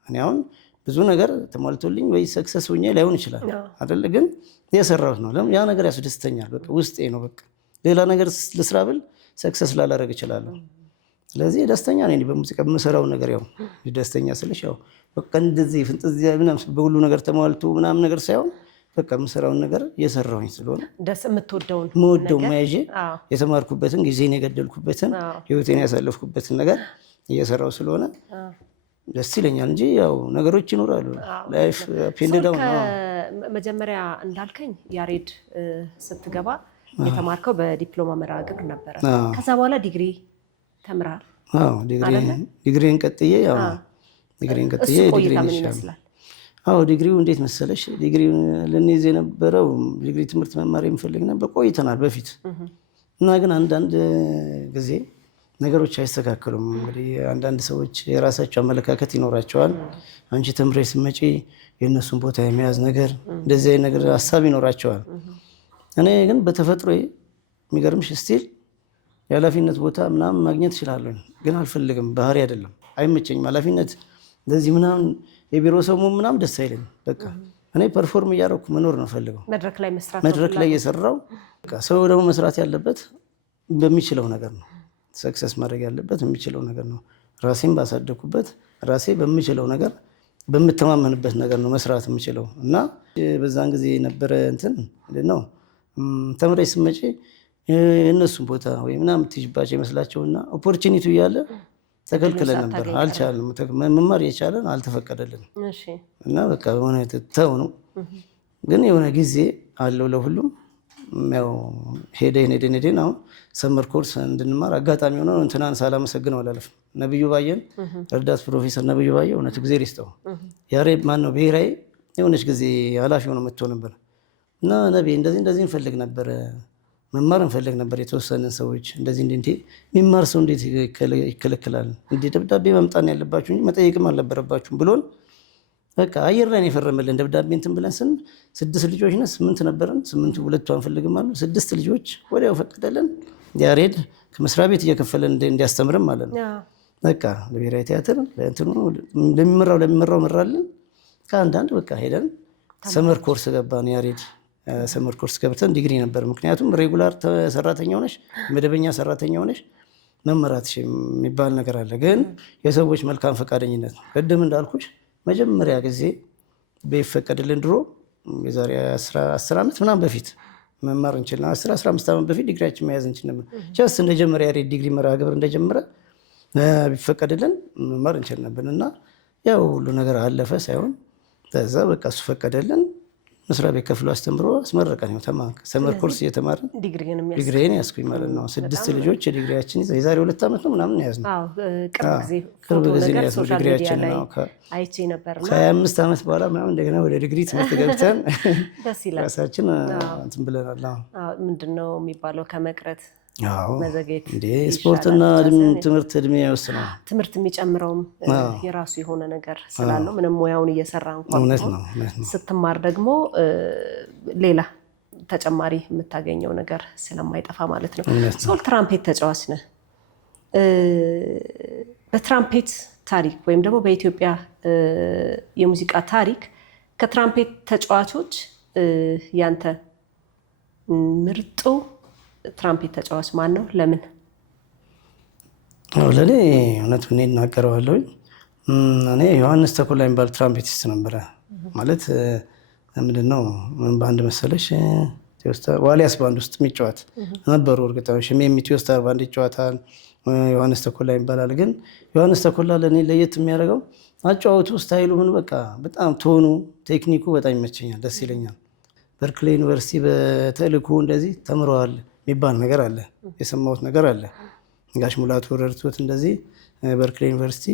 እኔ አሁን ብዙ ነገር ተሟልቶልኝ ወይ ሰክሰስ ሆኜ ላይሆን ይችላል አይደለ? ግን የሰራሁት ነው። ያ ነገር ያስደስተኛል። በቃ ውስጤ ነው። በቃ ሌላ ነገር ልስራ ብል ሰክሰስ ላላደርግ እችላለሁ። ስለዚህ ደስተኛ ነኝ በሙዚቃ በምሰራው ነገር። ያው ደስተኛ ስልሽ ያው በቃ እንደዚህ ፍንጥዚያ ምናምን በሁሉ ነገር ተሟልቶ ምናምን ነገር ሳይሆን በቃ የምሰራውን ነገር እየሰራሁኝ ስለሆነ ደስ የምትወደውን መያዤ የተማርኩበትን ጊዜን የገደልኩበትን ህይወቴን ያሳለፍኩበትን ነገር እየሰራው ስለሆነ ደስ ይለኛል እንጂ ያው ነገሮች ይኖራሉ። ላይፍ ፔንደዳው ነው። መጀመሪያ እንዳልከኝ ያሬድ ስትገባ የተማርከው በዲፕሎማ መርሃ ግብር ነበረ። ከዛ በኋላ ዲግሪ ተምራል? አዎ ዲግሪን ቀጥዬ ዲግሪ ይመስላል። አዎ ዲግሪው እንዴት መሰለሽ፣ ዲግሪውን ልንይዝ የነበረው ዲግሪ ትምህርት መማር የምፈልግ ነበር ቆይተናል በፊት እና ግን አንዳንድ ጊዜ ነገሮች አይስተካከሉም። እንግዲህ አንዳንድ ሰዎች የራሳቸው አመለካከት ይኖራቸዋል። አንቺ ተምረሽ ስትመጪ የእነሱን ቦታ የመያዝ ነገር እንደዚህ አይነት ነገር ሀሳብ ይኖራቸዋል። እኔ ግን በተፈጥሮ የሚገርምሽ ስቲል የኃላፊነት ቦታ ምናምን ማግኘት እችላለሁ። ግን አልፈልግም። ባህሪ አይደለም፣ አይመቸኝም። ኃላፊነት እንደዚህ ምናምን የቢሮ ሰሙ ምናምን ደስ አይለኝም። በቃ እኔ ፐርፎርም እያደረኩ መኖር ነው ፈልገው፣ መድረክ ላይ እየሰራው። ሰው ደግሞ መስራት ያለበት በሚችለው ነገር ነው። ሰክሰስ ማድረግ ያለበት የሚችለው ነገር ነው። ራሴን ባሳደኩበት ራሴ በምችለው ነገር በምተማመንበት ነገር ነው መስራት የምችለው እና በዛን ጊዜ የነበረ እንትን ምንድን ነው ተምረሽ ስትመጪ የእነሱን ቦታ ወይ ምናምን ትይዥባቸው ይመስላቸውና ኦፖርቹኒቲው እያለ ተከልክለን ነበር። አልቻልንም። መማር የቻለን አልተፈቀደልንም እና በቃ ሆነ ተው ነው። ግን የሆነ ጊዜ አለው ለሁሉም። ያው ሄደን አሁን ሰመር ኮርስ እንድንማር አጋጣሚ ሆነ እንትናን ሳላመሰግነው አላለፍም። ነብዩ ባየን ረዳት ፕሮፌሰር ነብዩ ባየ እውነት ጊዜ ሪስተው ያሬድ ማነው ብሔራዊ የሆነች ጊዜ ኃላፊ ሆኖ መጥቶ ነበር እና ነብይ እንደዚህ እንፈልግ ነበር መማር እንፈልግ ነበር የተወሰነን ሰዎች እንደዚህ የሚማር ሰው እንዴት ይከለክላል? እንዲህ ደብዳቤ መምጣት ያለባችሁ እንጂ መጠየቅም አልነበረባችሁም ብሎን በቃ አየር ላይ የፈረመልን ደብዳቤ እንትን ብለን 6 ልጆች ነን 8 ነበርን 8ቱ 2 አንፈልግም አሉ 6 ልጆች ወዲያው ፈቀደልን። ያሬድ ከመስሪያ ቤት እየከፈለን እንዲያስተምርም ማለት ነው። በቃ ለብሔራዊ ቲያትር ለእንትኑ ለሚመራው መራልን። ከአንዳንድ በቃ ሄደን ሰመር ኮርስ ገባን። ያሬድ ሰመር ኮርስ ገብተን ዲግሪ ነበር። ምክንያቱም ሬጉላር ሰራተኛ ሆነሽ መደበኛ ሰራተኛ ሆነሽ መመራት የሚባል ነገር አለ። ግን የሰዎች መልካም ፈቃደኝነት ነው። ቅድም እንዳልኩሽ መጀመሪያ ጊዜ ቢፈቀድልን ድሮ የዛሬ 10 ዓመት ምናምን በፊት መማር እንችል 10-15 ዓመት በፊት ዲግሪያችን መያዝ እንችል ነበር። ጀስት እንደጀመረ ያሬድ ዲግሪ መርሃ ግብር እንደጀመረ ቢፈቀድልን መማር እንችል ነበር እና ያው ሁሉ ነገር አለፈ ሳይሆን ከዛ በቃ እሱ ፈቀደልን። መስሪያ ቤት ከፍሎ አስተምሮ አስመረቀን። ሰመር ኮርስ እየተማርን ዲግሪን ያስኩኝ ማለት ነው። 6 ልጆች የዲግሪያችን የዛሬ 2 ዓመት ነው ምናምን ያዝነው። ቅርብ ጊዜ ያዝነው ዲግሪያችን ነው። ከ25 ዓመት በኋላ ምናምን እንደገና ወደ ዲግሪ ትምህርት ገብተን ራሳችን እንትን ብለናል። ምንድነው የሚባለው ከመቅረት መዘግየት ስፖርትና ትምህርት እድሜ ይወስናል። ትምህርት የሚጨምረውም የራሱ የሆነ ነገር ስላለው ምንም ሙያውን እየሰራ እንኳን ስትማር ደግሞ ሌላ ተጨማሪ የምታገኘው ነገር ስለማይጠፋ ማለት ነው። ሶል ትራምፔት ተጫዋች ነህ። በትራምፔት ታሪክ ወይም ደግሞ በኢትዮጵያ የሙዚቃ ታሪክ ከትራምፔት ተጫዋቾች ያንተ ምርጡ ትራምፔት ተጫዋች ማን ነው? ለምን? ለእኔ እውነት እኔ እናገረዋለሁ። እኔ ዮሐንስ ተኮላ የሚባል ትራምፔቲስት ነበረ። ማለት ምንድነው ባንድ መሰለሽ ዋሊያስ ባንድ ውስጥ የሚጫወት ነበሩ። እርግጣዎች የሚቲዮስታር ባንድ ይጫወታል። ዮሐንስ ተኮላ ይባላል። ግን ዮሐንስ ተኮላ ለእኔ ለየት የሚያደርገው አጫወቱ ስታይሉ ምን በቃ በጣም ቶኑ ቴክኒኩ በጣም ይመቸኛል፣ ደስ ይለኛል። በርክሌ ዩኒቨርሲቲ በተልእኮ እንደዚህ ተምረዋል የሚባል ነገር አለ፣ የሰማሁት ነገር አለ። ጋሽ ሙላቱ ረድቶት እንደዚህ በርክሌ ዩኒቨርሲቲ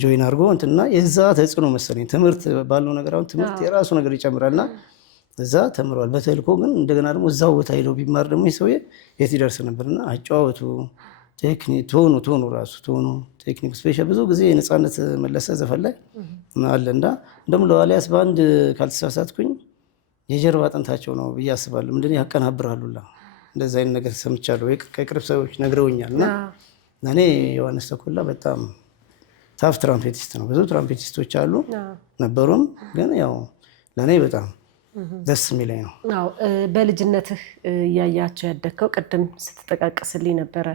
ጆይን አድርጎ እንትና የዛ ተጽዕኖ መሰለኝ ትምህርት ባለው ነገር አሁን ትምህርት የራሱ ነገር ይጨምራልና እዛ ተምረዋል በተልእኮ። ግን እንደገና ደግሞ እዛው ቦታ ሄደው ቢማር ደግሞ ሰውዬ የት ይደርስ ነበርና አጫወቱ ቴክኒክ ቶኑ ራሱ ቴክኒክ ስፔሻል ብዙ ጊዜ የነፃነት መለሰ ዘፈን ላይ አለ እና እንደውም ለዋሊያስ ባንድ ካልተሳሳትኩኝ የጀርባ አጥንታቸው ነው ብዬ አስባለሁ። ምንድን ያቀናብራሉላ እንደዛ አይነት ነገር ሰምቻለሁ፣ ከቅርብ ሰዎች ነግረውኛል። እና እኔ ዮሐንስ ተኮላ በጣም ታፍ ትራምፔቲስት ነው። ብዙ ትራምፔቲስቶች አሉ ነበሩም፣ ግን ያው ለእኔ በጣም ደስ የሚለኝ ነው። በልጅነትህ እያያቸው ያደግከው ቅድም ስትጠቃቅስልኝ ነበረ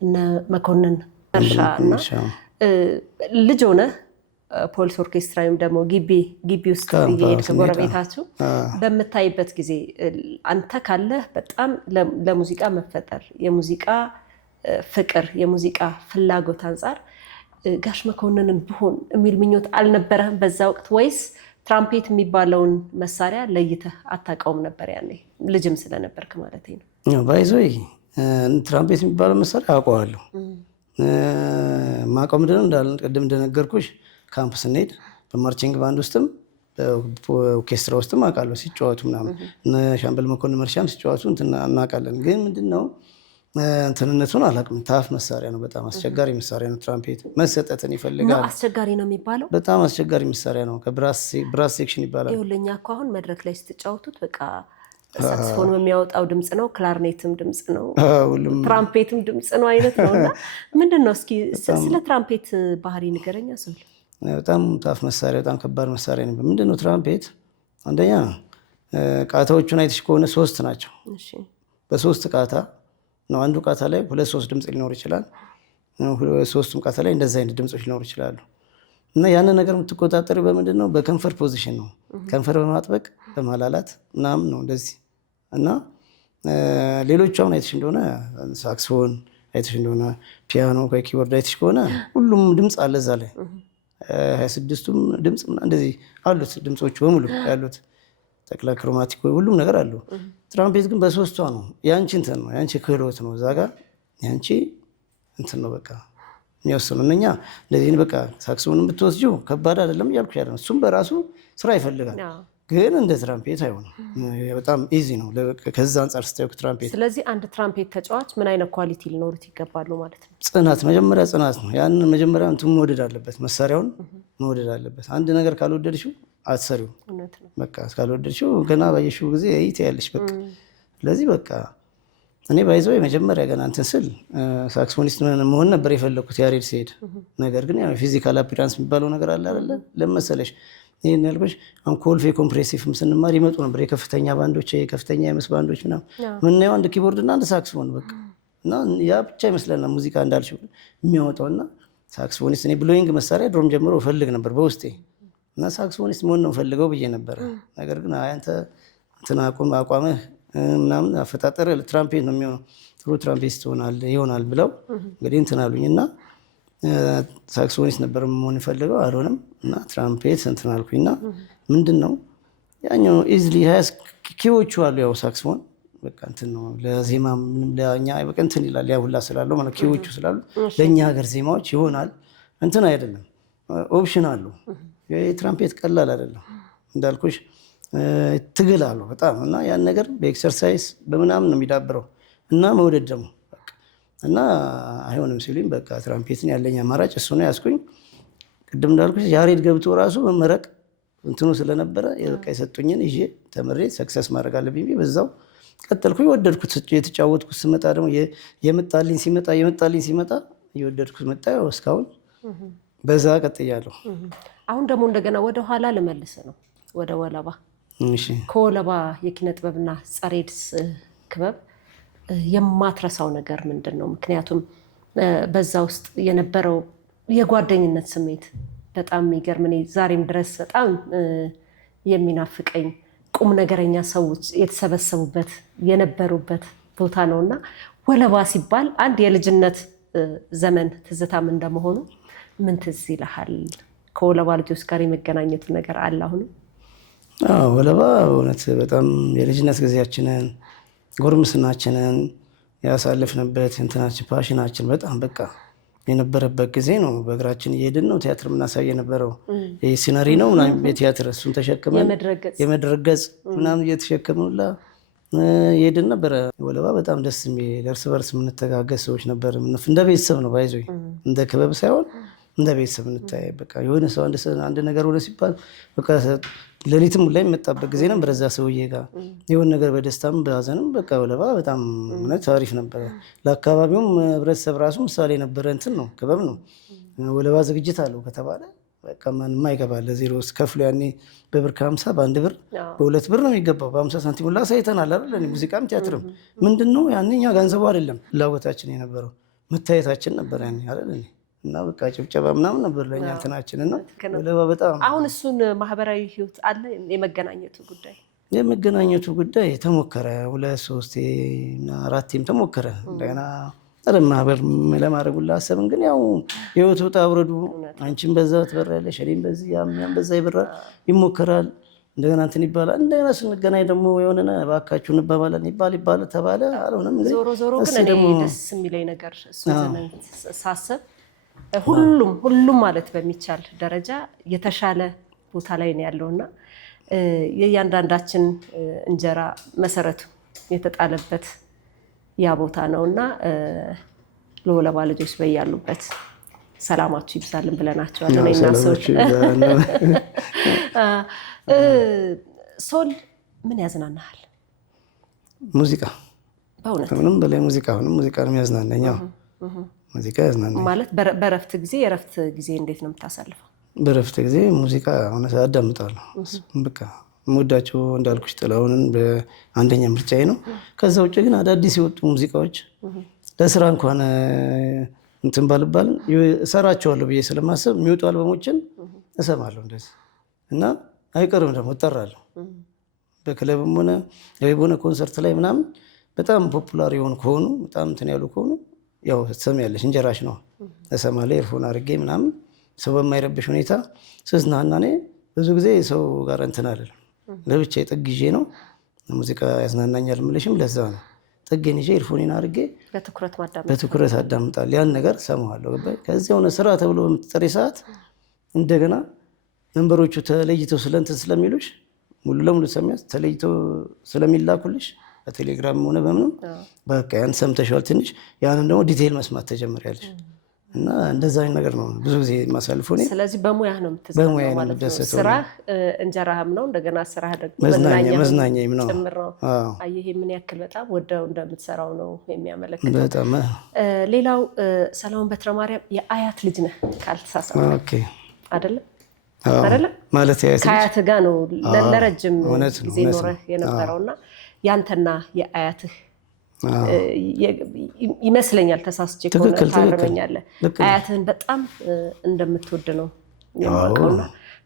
እነ መኮንን መርሻ እና ልጅ ሆነህ ፖሊስ ኦርኬስትራ ወይም ደግሞ ግቢ ውስጥ እየሄድክ ጎረቤታችሁ በምታይበት ጊዜ አንተ ካለህ በጣም ለሙዚቃ መፈጠር የሙዚቃ ፍቅር የሙዚቃ ፍላጎት አንጻር ጋሽ መኮንንን ብሆን የሚል ምኞት አልነበረህም በዛ ወቅት? ወይስ ትራምፔት የሚባለውን መሳሪያ ለይተህ አታውቀውም ነበር ያኔ ልጅም ስለነበርክ ማለት ነው? ባይዞይ ትራምፔት የሚባለው መሳሪያ አውቀዋለሁ። ማውቀው ምንድን ነው ቅድም እንደነገርኩሽ ካምፕ ስንሄድ በማርቺንግ ባንድ ውስጥም በኦርኬስትራ ውስጥም አውቃለሁ ሲጫወቱ ምናምን። እነ ሻምበል መኮንን መርሻም ሲጫወቱ እናውቃለን። ግን ምንድነው እንትንነቱን አላውቅም። ታፍ መሳሪያ ነው፣ በጣም አስቸጋሪ መሳሪያ ነው። ትራምፔት መሰጠትን ይፈልጋል። አስቸጋሪ ነው የሚባለው? በጣም አስቸጋሪ መሳሪያ ነው። ከብራስ ሴክሽን ይባላል። ይኸውልህ እኛ እኮ አሁን መድረክ ላይ ስትጫወቱት በቃ ሳክስፎን የሚያወጣው ድምፅ ነው፣ ክላርኔትም ድምፅ ነው፣ ትራምፔትም ድምፅ ነው አይነት ነው። እና ምንድን ነው እስኪ ስለ ትራምፔት ባህሪ ንገረኛ። ሰው በጣም ታፍ መሳሪያ፣ በጣም ከባድ መሳሪያ ነው። ምንድነው ትራምፔት? አንደኛ ቃታዎቹን አይተሽ ከሆነ 3 ናቸው። በ3 ቃታ ነው። አንዱ ቃታ ላይ 2-3 ድምፅ ሊኖር ይችላል። 3ቱም ቃታ ላይ እንደዚህ አይነት ድምፆች ሊኖሩ ይችላሉ። እና ያንን ነገር የምትቆጣጠሪው በምንድን ነው? በከንፈር ፖዚሽን ነው። ከንፈር በማጥበቅ በማላላት ምናምን ነው እንደዚህ። እና ሌሎቹ አሁን አይተሽ እንደሆነ ሳክስፎን አይተሽ እንደሆነ ፒያኖ ከኪቦርድ አይተሽ ከሆነ ሁሉም ድምፅ አለ እዛ ላይ 26ቱም ድምፅ እንደዚህ አሉት። ድምፆቹ በሙሉ ያሉት ጠቅላ ክሮማቲክ ሁሉም ነገር አለው። ትራምፔት ግን በሶስቷ ነው። ያንቺ እንትን ነው፣ ያንቺ ክህሎት ነው። እዛ ጋር ያንቺ እንትን ነው በቃ የሚወስኑ እነኛ እንደዚህ በቃ ሳክስፎን ብትወስጂው ከባድ አይደለም እያልኩሽ ያለ እሱም በራሱ ስራ ይፈልጋል፣ ግን እንደ ትራምፔት አይሆንም። በጣም ኢዚ ነው ከዛ አንጻር ስታየው ትራምፔት። ስለዚህ አንድ ትራምፔት ተጫዋች ምን አይነት ኳሊቲ ሊኖሩት ይገባሉ ማለት ነው? ጽናት፣ መጀመሪያ ጽናት ነው። ያንን መጀመሪያ እንትን መውደድ አለበት፣ መሳሪያውን መውደድ አለበት። አንድ ነገር ካልወደድሽው አትሰሪው። በቃ ካልወደድሽው ገና ባየሽው ጊዜ ያለሽ በቃ። ስለዚህ በቃ እኔ ባይዘው የመጀመሪያ ገና እንትን ስል ሳክስፎኒስት መሆን ነበር የፈለኩት ያሬድ ሲሄድ። ነገር ግን ያው ፊዚካል አፒራንስ የሚባለው ነገር አለ አይደለ? ለመሰለሽ ይሄን ያልኩሽ አሁን ኮልፌ ኮምፕሬሲቭም ስንማር ይመጡ ነበር የከፍተኛ ባንዶች፣ የከፍተኛ የምስ ባንዶች ምናምን ምናየው አንድ ኪቦርድ እና አንድ ሳክስፎን በቃ። እና ያ ብቻ ይመስለናል ሙዚቃ እንዳልሽው የሚያወጣውና ሳክስፎኒስት እኔ ብሎይንግ መሳሪያ ድሮም ጀምሮ እፈልግ ነበር በውስጤ እና ሳክስፎኒስት መሆን ነው ፈልገው ብዬ ነበረ። ነገር ግን አንተ እንትን አቋምህ ምናምን አፈጣጠር ትራምፔት ነው የሚሆነው፣ ጥሩ ትራምፔት ይሆናል ብለው እንግዲህ እንትን አሉኝ እና ሳክስፎኒስት ነበር መሆን የፈልገው አልሆነም። እና ትራምፔት እንትን አልኩኝና ምንድን ነው ያኛው ኢዝሊ ኪዎቹ አሉ። ያው ሳክስፎን በቃ እንትን ነው ለዜማ ምንም ለኛ በቃ እንትን ይላል ያ ሁላ ስላለው ማለት ኪዎቹ ስላሉ ለኛ ሀገር ዜማዎች ይሆናል እንትን አይደለም፣ ኦፕሽን አሉ። የትራምፔት ቀላል አይደለም እንዳልኩሽ ትግል አለው በጣም። እና ያን ነገር በኤክሰርሳይዝ በምናምን ነው የሚዳብረው እና መውደድ ደግሞ እና አይሆንም ሲሉኝ በቃ ትራምፔትን ያለኝ አማራጭ እሱ ነው ያስኩኝ። ቅድም እንዳልኩሽ ያሬድ ገብቶ ራሱ መመረቅ እንትኑ ስለነበረ በቃ የሰጡኝን ይዤ ተምሬ ሰክሰስ ማድረግ አለብኝ በዛው ቀጠልኩኝ። ወደድኩት። የተጫወትኩት ስመጣ ደግሞ የመጣልኝ ሲመጣ እየወደድኩት መጣ። እስካሁን በዛ ቀጥያለሁ። አሁን ደግሞ እንደገና ወደ ኋላ ልመልስ ነው ወደ ወለባ። ከወለባ የኪነ ጥበብና ጸረ ኤድስ ክበብ የማትረሳው ነገር ምንድን ነው? ምክንያቱም በዛ ውስጥ የነበረው የጓደኝነት ስሜት በጣም የሚገርም፣ እኔ ዛሬም ድረስ በጣም የሚናፍቀኝ ቁም ነገረኛ ሰዎች የተሰበሰቡበት የነበሩበት ቦታ ነው እና ወለባ ሲባል አንድ የልጅነት ዘመን ትዝታም እንደመሆኑ ምን ትዝ ይልሃል? ከወለባ ልጆች ጋር የመገናኘቱ ነገር አለ አሁንም? ወለባ እውነት በጣም የልጅነት ጊዜያችንን ጎርምስናችንን ያሳለፍንበት እንትናችን ፓሽናችን በጣም በቃ የነበረበት ጊዜ ነው። በእግራችን እየሄድን ነው ቲያትር የምናሳይ የነበረው። ሲነሪ ነው ምናምን የቲያትር እሱን ተሸክመን የመድረክ ገጽ ምናምን እየተሸከምንላ እየሄድን ነበረ። ወለባ በጣም ደስ የሚል እርስ በርስ የምንተጋገዝ ሰዎች ነበር። እንደ ቤተሰብ ነው ባይዞ፣ እንደ ክበብ ሳይሆን እንደ ቤተሰብ እንታይ። በቃ የሆነ ሰው አንድ ነገር ሆነ ሲባል በቃ ሌሊትም ላይ የመጣበት ጊዜ ነበር እዛ ሰውዬ ጋር የሆነ ነገር በደስታም በሀዘንም በቃ ወለባ በጣም እውነት አሪፍ ነበረ። ለአካባቢውም ህብረተሰብ ራሱ ምሳሌ ነበረ። እንትን ነው ክበብ ነው። ወለባ ዝግጅት አለው ከተባለ በቃ ማንም አይገባል። ለዜሮ ውስጥ ከፍሎ ያኔ በብር ከ50 በአንድ ብር በ2 ብር ነው የሚገባው። በ50 ሳንቲም ሁላ ሳይተናል አይደል? ሙዚቃም ቲያትርም ምንድን ነው ያኔ እኛ ገንዘቡ አይደለም ፍላጎታችን የነበረው መታየታችን ነበር ያኔ አይደል? እና በቃ ጭብጨባ ምናምን ነበር ለኛ እንትናችን እና ወለባ በጣም አሁን እሱን ማህበራዊ ህይወት አለ የመገናኘቱ ጉዳይ ተሞከረ 2 3 እና 4 ተሞከረ። እንደገና ማህበር ለማድረግ ሁላ አሰብን። ግን ያው ህይወት ወጣ አውረዱ። አንቺም በዛ ትበራለሽ፣ እኔም በዚህ ያም በዛ ይበራል፣ ይሞከራል። እንደገና እንትን ይባላል። እንደገና ስንገናኝ ደግሞ የሆነ እባካችሁ እንባባለን ይባል ተባለ። አልሆነም። ዞሮ ግን እኔ ደስ የሚለኝ ነገር እሱ ዘመን ሳስብ ሁሉም ማለት በሚቻል ደረጃ የተሻለ ቦታ ላይ ነው ያለውና የእያንዳንዳችን እንጀራ መሰረቱ የተጣለበት ያ ቦታ ነውና ለወለባ ልጆች በያሉበት ሰላማችሁ ይብዛልን ብለናቸዋል። እኔና ሰዎች ሶል ምን ያዝናናሃል? ሙዚቃ። በእውነት ምንም በላይ ሙዚቃ ነው የሚያዝናናኝ። ሙዚቃ ያዝናናኝ ማለት በእረፍት ጊዜ የእረፍት ጊዜ እንዴት ነው የምታሳልፈው? በእረፍት ጊዜ ሙዚቃ እውነት አዳምጣለሁ። በቃ የምወዳቸው እንዳልኩሽ ጥላሁንን በአንደኛ ምርጫዬ ነው። ከዛ ውጭ ግን አዳዲስ የወጡ ሙዚቃዎች ለስራ እንኳን እንትን ባልባልም እሰራቸዋለሁ ብዬ ስለማሰብ የሚወጡ አልበሞችን እሰማለሁ እንደዚህ እና አይቀርም ደግሞ እጠራለሁ። በክለብም ሆነ በሆነ ኮንሰርት ላይ ምናምን በጣም ፖፑላር የሆኑ ከሆኑ በጣም እንትን ያሉ ከሆኑ ያው ትሰሚያለሽ፣ እንጀራሽ ነው። እሰማለሁ ኤርፎን አድርጌ ምናምን ሰው በማይረብሽ ሁኔታ ስዝናና። እኔ ብዙ ጊዜ ሰው ጋር እንትን አይደለም፣ ለብቻዬ ጥግ ይዤ ነው ሙዚቃ ያዝናናኛል የምልሽም ለዛ ነው። ጥጌን ይዤ ኤርፎኔን አድርጌ በትኩረት አዳምጣለሁ። ያን ነገር ሰማዋለሁ። ከዚያ ሆነ ስራ ተብሎ በምትጠሪ ሰዓት እንደገና መንበሮቹ ተለይተው ስለንትን ስለሚሉሽ ሙሉ ለሙሉ ሰሚያስ ተለይተው ስለሚላኩልሽ በቴሌግራም ሆነ በምንም በቃ ያን ሰምተሽዋል ትንሽ ያንን ደግሞ ዲቴይል መስማት ተጀምሪያለሽ እና እንደዛ አይነት ነገር ነው ብዙ ጊዜ የማሳልፈው እኔ። ስለዚህ በሙያህ ነው የምትዘጋው ማለት ነው። ስራህ እንጀራህም ነው፣ እንደገና ስራህ ደግሞ መዝናኛም ነው ጭምር ነው። አየህ ምን ያክል በጣም ወደው እንደምትሰራው ነው የሚያመለክተው። በጣም ሌላው ሰለሞን በትረ ማርያም የአያት ልጅ ነህ ካልተሳሳትኩ። ኦኬ አይደለም አይደለም ማለት ከአያትህ ጋር ነው ለረጅም ጊዜ ኖረህ የነበረውና ያንተና የአያትህ ይመስለኛል ተሳስቼ ከሆነ ታረመኛለህ። አያትህን በጣም እንደምትወድ ነው የማውቀውና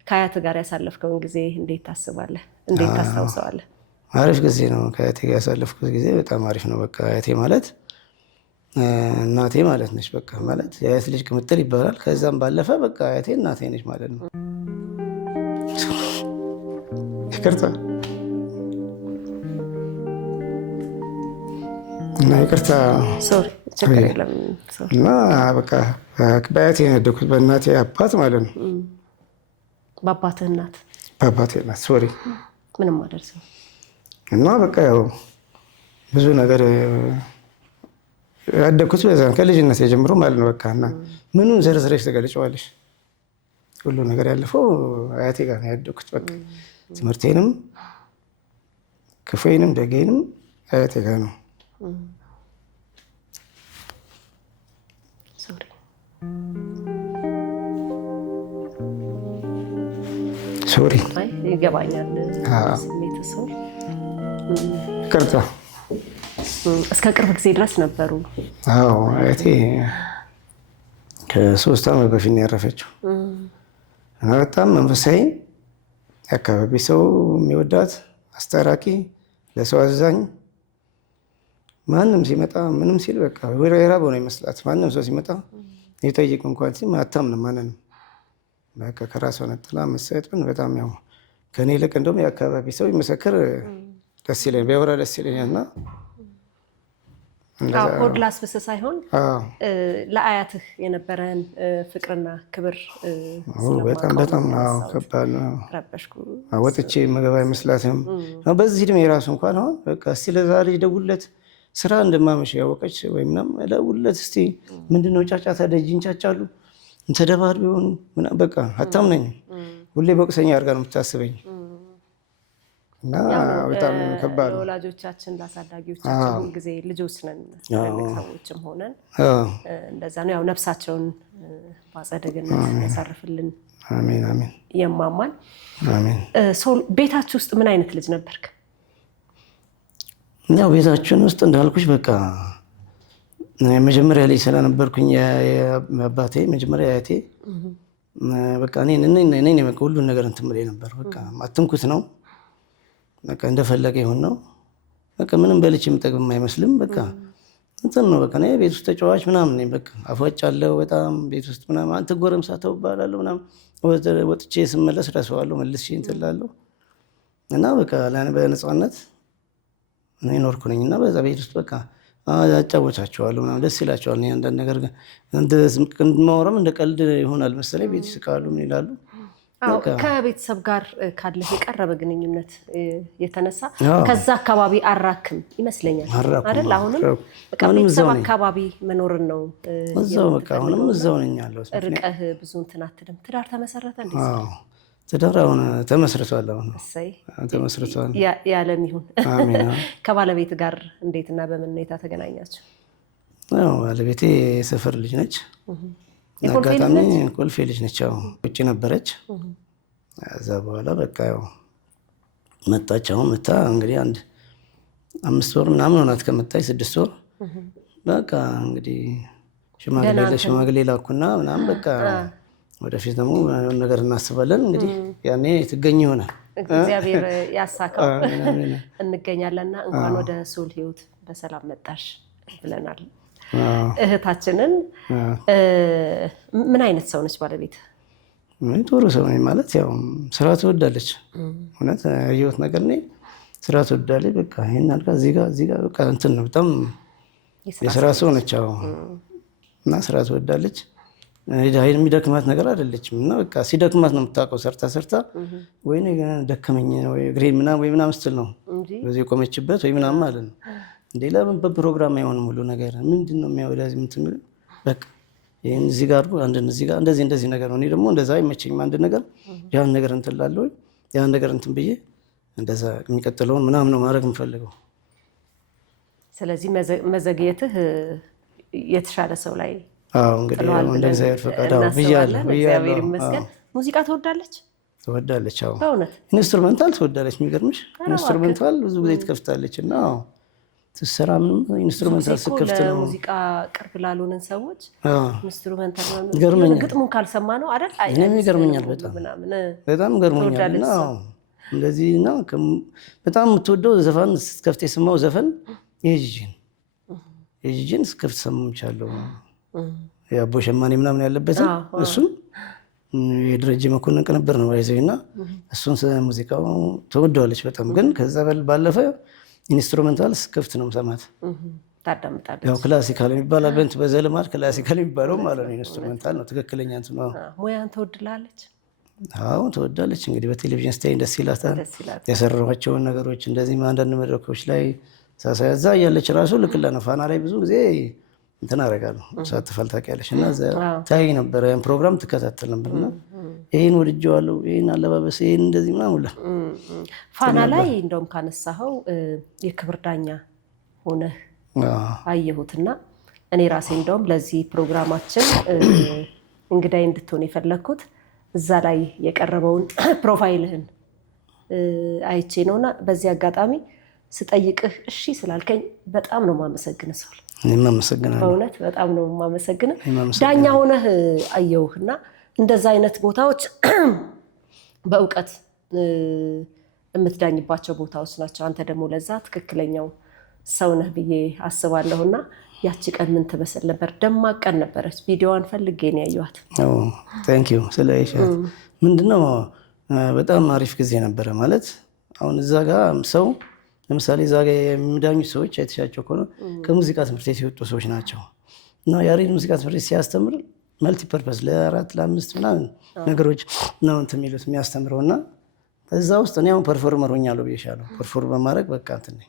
ከአያትህ ጋር ያሳለፍከውን ጊዜ እንዴት ታስባለህ? እንዴት ታስታውሰዋለህ? አሪፍ ጊዜ ነው ከአያቴ ጋር ያሳለፍኩት ጊዜ በጣም አሪፍ ነው። በቃ አያቴ ማለት እናቴ ማለት ነች። በቃ ማለት የአያት ልጅ ቅምጥል ይባላል። ከዛም ባለፈ በቃ አያቴ እናቴ ነች ማለት ነው። ይቅርታ እና ይቅርታ እና በቃ በአያቴ ያደኩት በእናቴ አባት ማለት ነው። በአባትህ እናት? በአባቴ እናት ሶሪ ምንም አደርሰው እና በቃ ያው ብዙ ነገር ያደኩት በዛ ከልጅነት የጀምሮ ማለት ነው። በቃ እና ምኑን ዘርዝረሽ ትገልጪዋለሽ? ሁሉ ነገር ያለፈው አያቴ ጋር ነው ያደኩት። በቃ ትምህርቴንም ክፉዬንም ደጌንም አያቴ ጋር ነው። ሶሪ ይገባኛል ስሜት ሰው ይቅርታ። እስከ ቅርብ ጊዜ ድረስ ነበሩ? አዎ አያቴ ከ3 ዓመት በፊት ነው ያረፈችው እና በጣም መንፈሳዊ የአካባቢ ሰው የሚወዳት አስታራቂ፣ ለሰው አዛኝ፣ ማንም ሲመጣ ምንም ሲል በቃ የራበው ነው ይመስላት። ማንም ሰው ሲመጣ ይጠይቅ እንኳን ሲል አታምንም ማንንም። በቃ ከራሷ ነጥላ መሰጠን በጣም ያው ከኔ ይልቅ እንደውም የአካባቢ ሰው ይመሰክር ደስ ይለኛል፣ ቢያወራ ደስ ይለኛል። እና ሆድ ላስብስ ሳይሆን ለአያትህ የነበረን ፍቅርና ክብር በጣም ከባድ ነው። ወጥቼ መገባ አይመስላትም። በዚህ ዕድሜ የራሱ እንኳን አሁን በቃ እስቲ ለዛ ልጅ ደውለት ስራ እንደማመሽ ያወቀች ወይ ምናምን ደውለት እስቲ ምንድነው ጫጫታ ደጅ እንጫጫሉ ተደባር ቢሆኑ ምናምን በቃ አታምነኝም። ሁሌ በቅሰኛ አድርጋ ነው የምታስበኝ እና በጣም ከባድ ነው። ለወላጆቻችን ለአሳዳጊዎቻችን ጊዜ ልጆች ነን፣ ትልቅ ሰዎችም ሆነን እንደዛ ነው። ያው ነፍሳቸውን በአጸደ ገነት ያሳርፍልን። አሜን አሜን። የማማን አሜን። ቤታችሁ ውስጥ ምን አይነት ልጅ ነበርክ? ያው ቤታችን ውስጥ እንዳልኩሽ በቃ መጀመሪያ ላይ ስለነበርኩኝ አባቴ መጀመሪያ አያቴ በቃ እኔ በቃ ሁሉን ነገር እንትን ብለኝ ነበር። በቃ አትንኩት ነው በቃ እንደፈለገ ይሁን ነው በቃ ምንም በልቼ የምጠግብም አይመስልም። በቃ እንትን ነው በቃ እኔ ቤት ውስጥ ተጫዋች ምናምን ነኝ። በቃ አፏጫለሁ በጣም ቤት ውስጥ ምናምን አንተ ጎረምሳ ተው እባላለሁ ምናምን። ወጥቼ ስመለስ ረሳዋለሁ መልሼ እንትን እላለሁ እና በቃ በነፃነት እኔ ኖርኩ ነኝ እና በዛ ቤት ውስጥ በቃ አጫወቻቸዋለሁ ምናምን ደስ ይላቸዋል። አንዳንድ ነገር ማውራም እንደ ቀልድ ይሆናል መሰለኝ ቤት ይስቃሉ ምን ይላሉ። ከቤተሰብ ጋር ካለህ የቀረበ ግንኙነት የተነሳ ከዛ አካባቢ አራክም ይመስለኛል አይደል? አሁንም በቃ ቤተሰብ አካባቢ መኖርን ነው እዛው በቃ አሁንም እዛው ነኝ ያለሁት። ርቀህ ብዙ እንትን አትልም። ትዳር ተመሰረተ እንዴ? ትዳር አሁን ተመስርቷል። አሁን ተመስርቷል። ያለም ይሁን አሜን። ከባለቤት ጋር እንዴትና በምን ሁኔታ ተገናኛችሁ? ያው ባለቤቴ ሰፈር ልጅ ነች። አጋጣሚ ኮልፌ ልጅ ነች። ያው ውጭ ነበረች። እዛ በኋላ በቃ ያው መጣች። አሁን መጣ እንግዲህ 5 ወር ምናምን ሆናት ከመጣች 6 ወር። በቃ እንግዲህ ሽማግሌ ላኩና ምናምን በቃ ወደፊት ደግሞ ነገር እናስባለን እንግዲህ ያኔ ትገኝ ይሆናል። እግዚአብሔር ያሳካው እንገኛለንና እንኳን ወደ ሶል ህይወት በሰላም መጣሽ ብለናል እህታችንን። ምን አይነት ሰው ነች ባለቤት? ጥሩ ሰው ነኝ ማለት ያው ስራ ትወዳለች። እውነት ያየሁት ነገር ነኝ ስራ ትወዳለች። በቃ ይሄን አልካ እዚህ ጋር በቃ እንትን ነው በጣም የስራ ሰው ነች። እና ስራ ትወዳለች። የሚደክማት ነገር አይደለችም። እና በቃ ሲደክማት ነው የምታውቀው። ሰርታ ወይ ደከመኝ ወይ እግሬ ምናምን ወይ ምናምን ስትል ነው በዚህ የቆመችበት ወይ ምናምን ማለት ነው። እንዴ ለምን በፕሮግራም አይሆንም ሁሉ ነገር? ምንድን ነው የሚያወዳዝ የምትምል በቃ ይሄን እዚህ ጋር አድርጎ አንድ እዚህ ጋር እንደዚህ ነገር ነው። እኔ ደግሞ እንደዛ አይመቸኝም። አንድ ነገር ያን ነገር እንትን እላለሁ ያን ነገር እንትን ብዬ እንደዛ የሚቀጥለውን ምናምን ነው ማድረግ የምፈልገው። ስለዚህ መዘግየትህ የተሻለ ሰው ላይ እንግዲህ እንደ እግዚአብሔር ፈቃድ ብያለሁ። እግዚአብሔር ይመስገን። ሙዚቃ ትወዳለች? ትወዳለች። ኢንስትሩሜንታል ትወዳለች። የሚገርምሽ ኢንስትሩሜንታል ብዙ ጊዜ ትከፍታለች እና ትሰራ ምንም ኢንስትሩሜንታል ስከፍት ነው። ሙዚቃ ቅርብ ላልሆነን ሰዎች ኢንስትሩሜንታል ገርመኛል። ግጥሙን ካልሰማ ነው አይደል? እኔም ይገርመኛል። በጣም ገርመኛል። እና እንደዚህ እና በጣም የምትወደው ዘፈን ስትከፍት የሰማው ዘፈን የጂጂን ስከፍት ሰምቻለሁ። የአቦ ሸማኔ ምናምን ያለበትን እሱን የደረጀ መኮንን ቅንብር ነው ይዘው እና እሱን ሙዚቃው ተወደዋለች በጣም። ግን ከዛ ባለፈ ኢንስትሩሜንታል ስከፍት ነው ሰማት ታዳምጣለች። ያው ክላሲካል የሚባል አልበንት በዘልማድ ክላሲካል የሚባለው ማለት ነው። ኢንስትሩሜንታል ነው ትክክለኛ እንትን ነው። ሙያን ትወድላለች? ትወዳለች። እንግዲህ በቴሌቪዥን ስታይ ደስ ይላታል። የሰራኋቸውን ነገሮች እንደዚህ አንዳንድ መድረኮች ላይ ሳሳያዛ እያለች ራሱ ልክላ ፋና ላይ ብዙ ጊዜ እንትን አደርጋለሁ ሳትፋል ታውቂያለሽ። እና ታይ ነበረ ያን ፕሮግራም ትከታተል ነበርና ይሄን ወድጄዋለሁ፣ ይሄን አለባበስ፣ ይሄን እንደዚህ ምናምን ሁላ ፋና ላይ እንደውም ካነሳኸው የክብር ዳኛ ሆነህ አየሁትና እኔ ራሴ እንደውም ለዚህ ፕሮግራማችን እንግዳይ እንድትሆን የፈለግኩት እዛ ላይ የቀረበውን ፕሮፋይልህን አይቼ ነውና በዚህ አጋጣሚ ስጠይቅህ እሺ ስላልከኝ በጣም ነው የማመሰግነው። ሶል በእውነት በጣም ነው የማመሰግነው። ዳኛ ሆነህ አየሁህና እንደዛ አይነት ቦታዎች በእውቀት የምትዳኝባቸው ቦታዎች ናቸው። አንተ ደግሞ ለዛ ትክክለኛው ሰው ነህ ብዬ አስባለሁና ያቺ ቀን ምን ትመስል ነበር? ደማቅ ቀን ነበረች። ቪዲዮዋን ፈልጌ ነው ያየኋት። ታንኪዩ ስለይሻት። ምንድነው በጣም አሪፍ ጊዜ ነበረ ማለት አሁን እዛ ጋር ሰው ለምሳሌ እዛ ጋር የሚዳኙት ሰዎች አይተሻቸው ከሆነ ከሙዚቃ ትምህርት ቤት የወጡ ሰዎች ናቸው። እና ያሬድ ሙዚቃ ትምህርት ቤት ሲያስተምር መልቲፐርፐስ ለ4 ለ5 ምናምን ነገሮች ነው እንትን የሚሉት የሚያስተምረው። እና እዛ ውስጥ እኔ አሁን ፐርፎርመር ሆኛለሁ ብዬሻለሁ። ፐርፎርም በማድረግ በቃ እንትን ነኝ።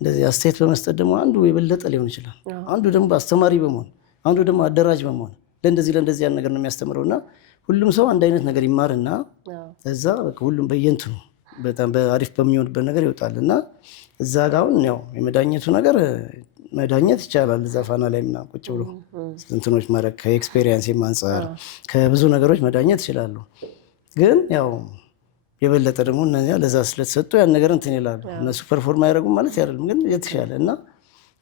እንደዚህ አስተያየት በመስጠት ደግሞ አንዱ የበለጠ ሊሆን ይችላል፣ አንዱ ደግሞ አስተማሪ በመሆን አንዱ ደግሞ አደራጅ በመሆን ለእንደዚህ ያን ነገር ነው የሚያስተምረው። እና ሁሉም ሰው አንድ አይነት ነገር ይማርና እዛ በቃ ሁሉም በየእንትኑ በጣም በአሪፍ በሚሆንበት ነገር ይወጣል። እና እዛ ጋር አሁን ያው የመዳኘቱ ነገር መዳኘት ይቻላል። እዛ ፋና ላይ ምናምን ቁጭ ብሎ እንትኖች ማድረግ ከኤክስፔሪየንስ አንጻር ከብዙ ነገሮች መዳኘት ይችላሉ። ግን ያው የበለጠ ደግሞ እነዚያ ለዛ ስለተሰጡ ያን ነገር እንትን ይላሉ። እነሱ ፐርፎርም አያደርጉም ማለት አይደለም፣ ግን የተሻለ እና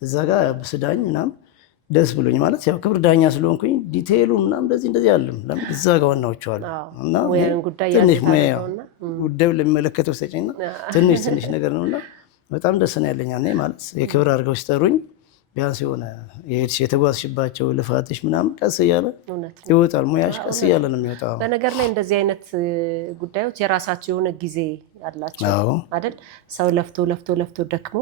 እዛ ጋር ስዳኝ ምናምን ደስ ብሎኝ ማለት ያው ክብር ዳኛ ስለሆንኩኝ ዲቴይሉ ምናምን እንደዚህ አለም እዛ ጋር ዋናዎቹ አሉ። እና ትንሽ ሙያ ጉዳዩን ለሚመለከተው ሰጪና ትንሽ ነገር ነውና በጣም ደስ ነው ያለኝ ማለት የክብር አድርገው ሲጠሩኝ ቢያንስ የሆነ የሄድሽ የተጓዝሽባቸው ልፋትሽ ምናምን ቀስ እያለ ይወጣል። ሙያሽ ቀስ እያለ ነው የሚወጣው። በነገር ላይ እንደዚህ አይነት ጉዳዮች የራሳቸው የሆነ ጊዜ አላቸው አይደል? ሰው ለፍቶ ደክሞ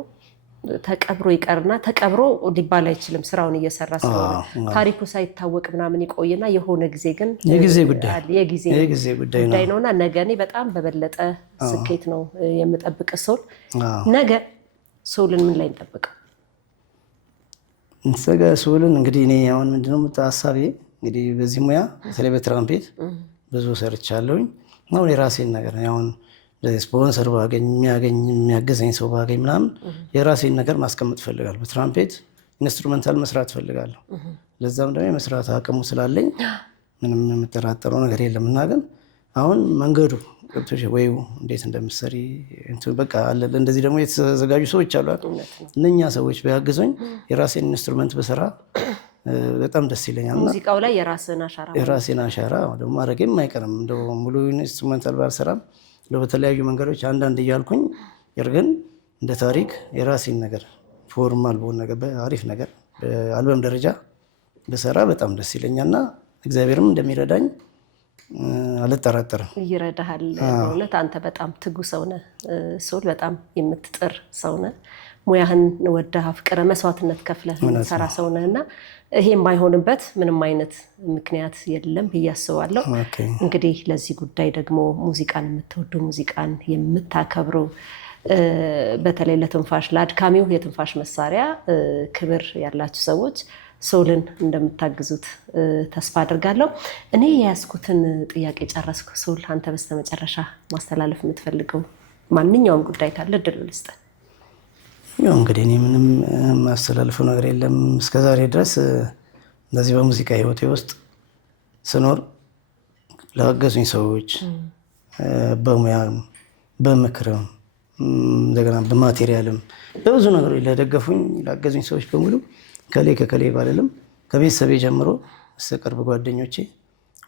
ተቀብሮ ይቀርና ተቀብሮ ሊባል አይችልም። ስራውን እየሰራ ስለሆነ ታሪኩ ሳይታወቅ ምናምን ይቆይና የሆነ ጊዜ ግን የጊዜ ጉዳይ ነውና ነገ እኔ በጣም በበለጠ ስኬት ነው የምጠብቅ። ሶል ነገ ሶልን ምን ላይ እንጠብቀው? ሶልን እንግዲህ እኔ አሁን ምንድነው ሀሳቤ እንግዲህ በዚህ ሙያ በተለይ በትራምፔት ብዙ ሰርቻለሁኝ። አሁን የራሴን ነገር አሁን ስፖንሰር ባገኝ የሚያገዘኝ ሰው ባገኝ ምናምን የራሴን ነገር ማስቀመጥ ፈልጋለሁ። በትራምፔት ኢንስትሩሜንታል መስራት ፈልጋለሁ። ለዛም ደግሞ የመስራት አቅሙ ስላለኝ ምንም የምጠራጠረው ነገር የለም። እና ግን አሁን መንገዱ ገብቶሽ ወይ እንዴት እንደምትሰሪ በቃ አለ። እንደዚህ ደግሞ የተዘጋጁ ሰዎች አሉ። እነኛ ሰዎች ቢያግዙኝ የራሴን ኢንስትሩሜንት በሰራ በጣም ደስ ይለኛል። ሙዚቃው ላይ የራሴን አሻራ ደግሞ ማድረጌም አይቀርም። እንደው ሙሉ ኢንስትሩሜንታል ባልሰራም በተለያዩ መንገዶች አንዳንድ እያልኩኝ ግን እንደ ታሪክ የራሴን ነገር ፎርማል በሆነ ነገር በአሪፍ ነገር በአልበም ደረጃ በሰራ በጣም ደስ ይለኛልና እግዚአብሔርም እንደሚረዳኝ አልጠራጠርም። ይረዳሃል። በእውነት አንተ በጣም ትጉ ሰው ነህ። ሶል በጣም የምትጥር ሰው ነህ። ሙያህን ወደህ አፍቅረህ መስዋዕትነት ከፍለህ የምትሰራ ሰው ነህና ይሄ የማይሆንበት ምንም አይነት ምክንያት የለም ብዬ አስባለሁ። እንግዲህ ለዚህ ጉዳይ ደግሞ ሙዚቃን የምትወዱ ሙዚቃን የምታከብሩ በተለይ ለትንፋሽ ለአድካሚው የትንፋሽ መሳሪያ ክብር ያላችሁ ሰዎች ሶልን እንደምታግዙት ተስፋ አድርጋለሁ። እኔ የያዝኩትን ጥያቄ ጨረስኩ። ሶል አንተ በስተመጨረሻ ማስተላለፍ የምትፈልገው ማንኛውም ጉዳይ ካለ እድል ልስጥህ። ያው እንግዲህ እኔ ምንም ማስተላለፈው ነገር የለም። እስከዛሬ ድረስ እንደዚህ በሙዚቃ ህይወቴ ውስጥ ስኖር ላገዙኝ ሰዎች በሙያም በምክርም እንደገና በማቴሪያልም በብዙ ነገሮች ለደገፉኝ ላገዙኝ ሰዎች በሙሉ ከከሌ ባልልም ከቤተሰቤ ጀምሮ እስከ ቅርብ ጓደኞቼ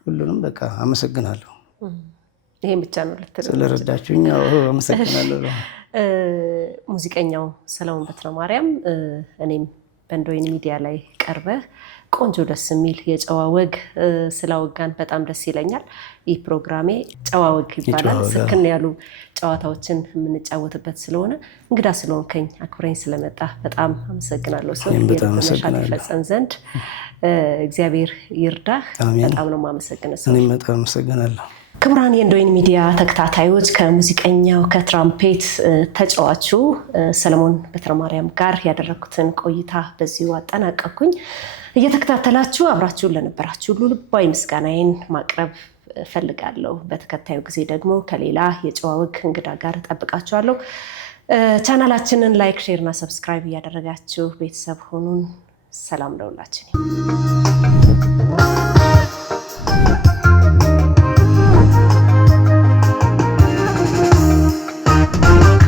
ሁሉንም በቃ አመሰግናለሁ። ይሄን ብቻ ነው ስለረዳችሁኝ አመሰግናለሁ። ሙዚቀኛው ሰለሞን በትረማርያም እኔም በእንዶይን ሚዲያ ላይ ቀርበህ ቆንጆ ደስ የሚል የጨዋ ወግ ስላወጋን በጣም ደስ ይለኛል። ይህ ፕሮግራሜ ጨዋ ወግ ይባላል። ስክን ያሉ ጨዋታዎችን የምንጫወትበት ስለሆነ እንግዳ ስለሆንከኝ አክብረኝ ስለመጣ በጣም አመሰግናለሁ። ሰው የተመሻል ይፈጸም ዘንድ እግዚአብሔር ይርዳህ። በጣም ነው የማመሰግነው። እኔም በጣም አመሰግናለሁ። ክቡራን የእንዶይን ሚዲያ ተከታታዮች ከሙዚቀኛው ከትራምፔት ተጫዋቹ ሰለሞን በትረማርያም ጋር ያደረኩትን ቆይታ በዚሁ አጠናቀቅኩኝ። እየተከታተላችሁ አብራችሁን ለነበራችሁ ሁሉ ልባዊ ምስጋናዬን ማቅረብ ፈልጋለሁ። በተከታዩ ጊዜ ደግሞ ከሌላ የጨዋ ወግ እንግዳ ጋር እጠብቃችኋለሁ። ቻናላችንን ላይክ፣ ሼር እና ሰብስክራይብ እያደረጋችሁ ቤተሰብ ሆኑን። ሰላም ለሁላችን።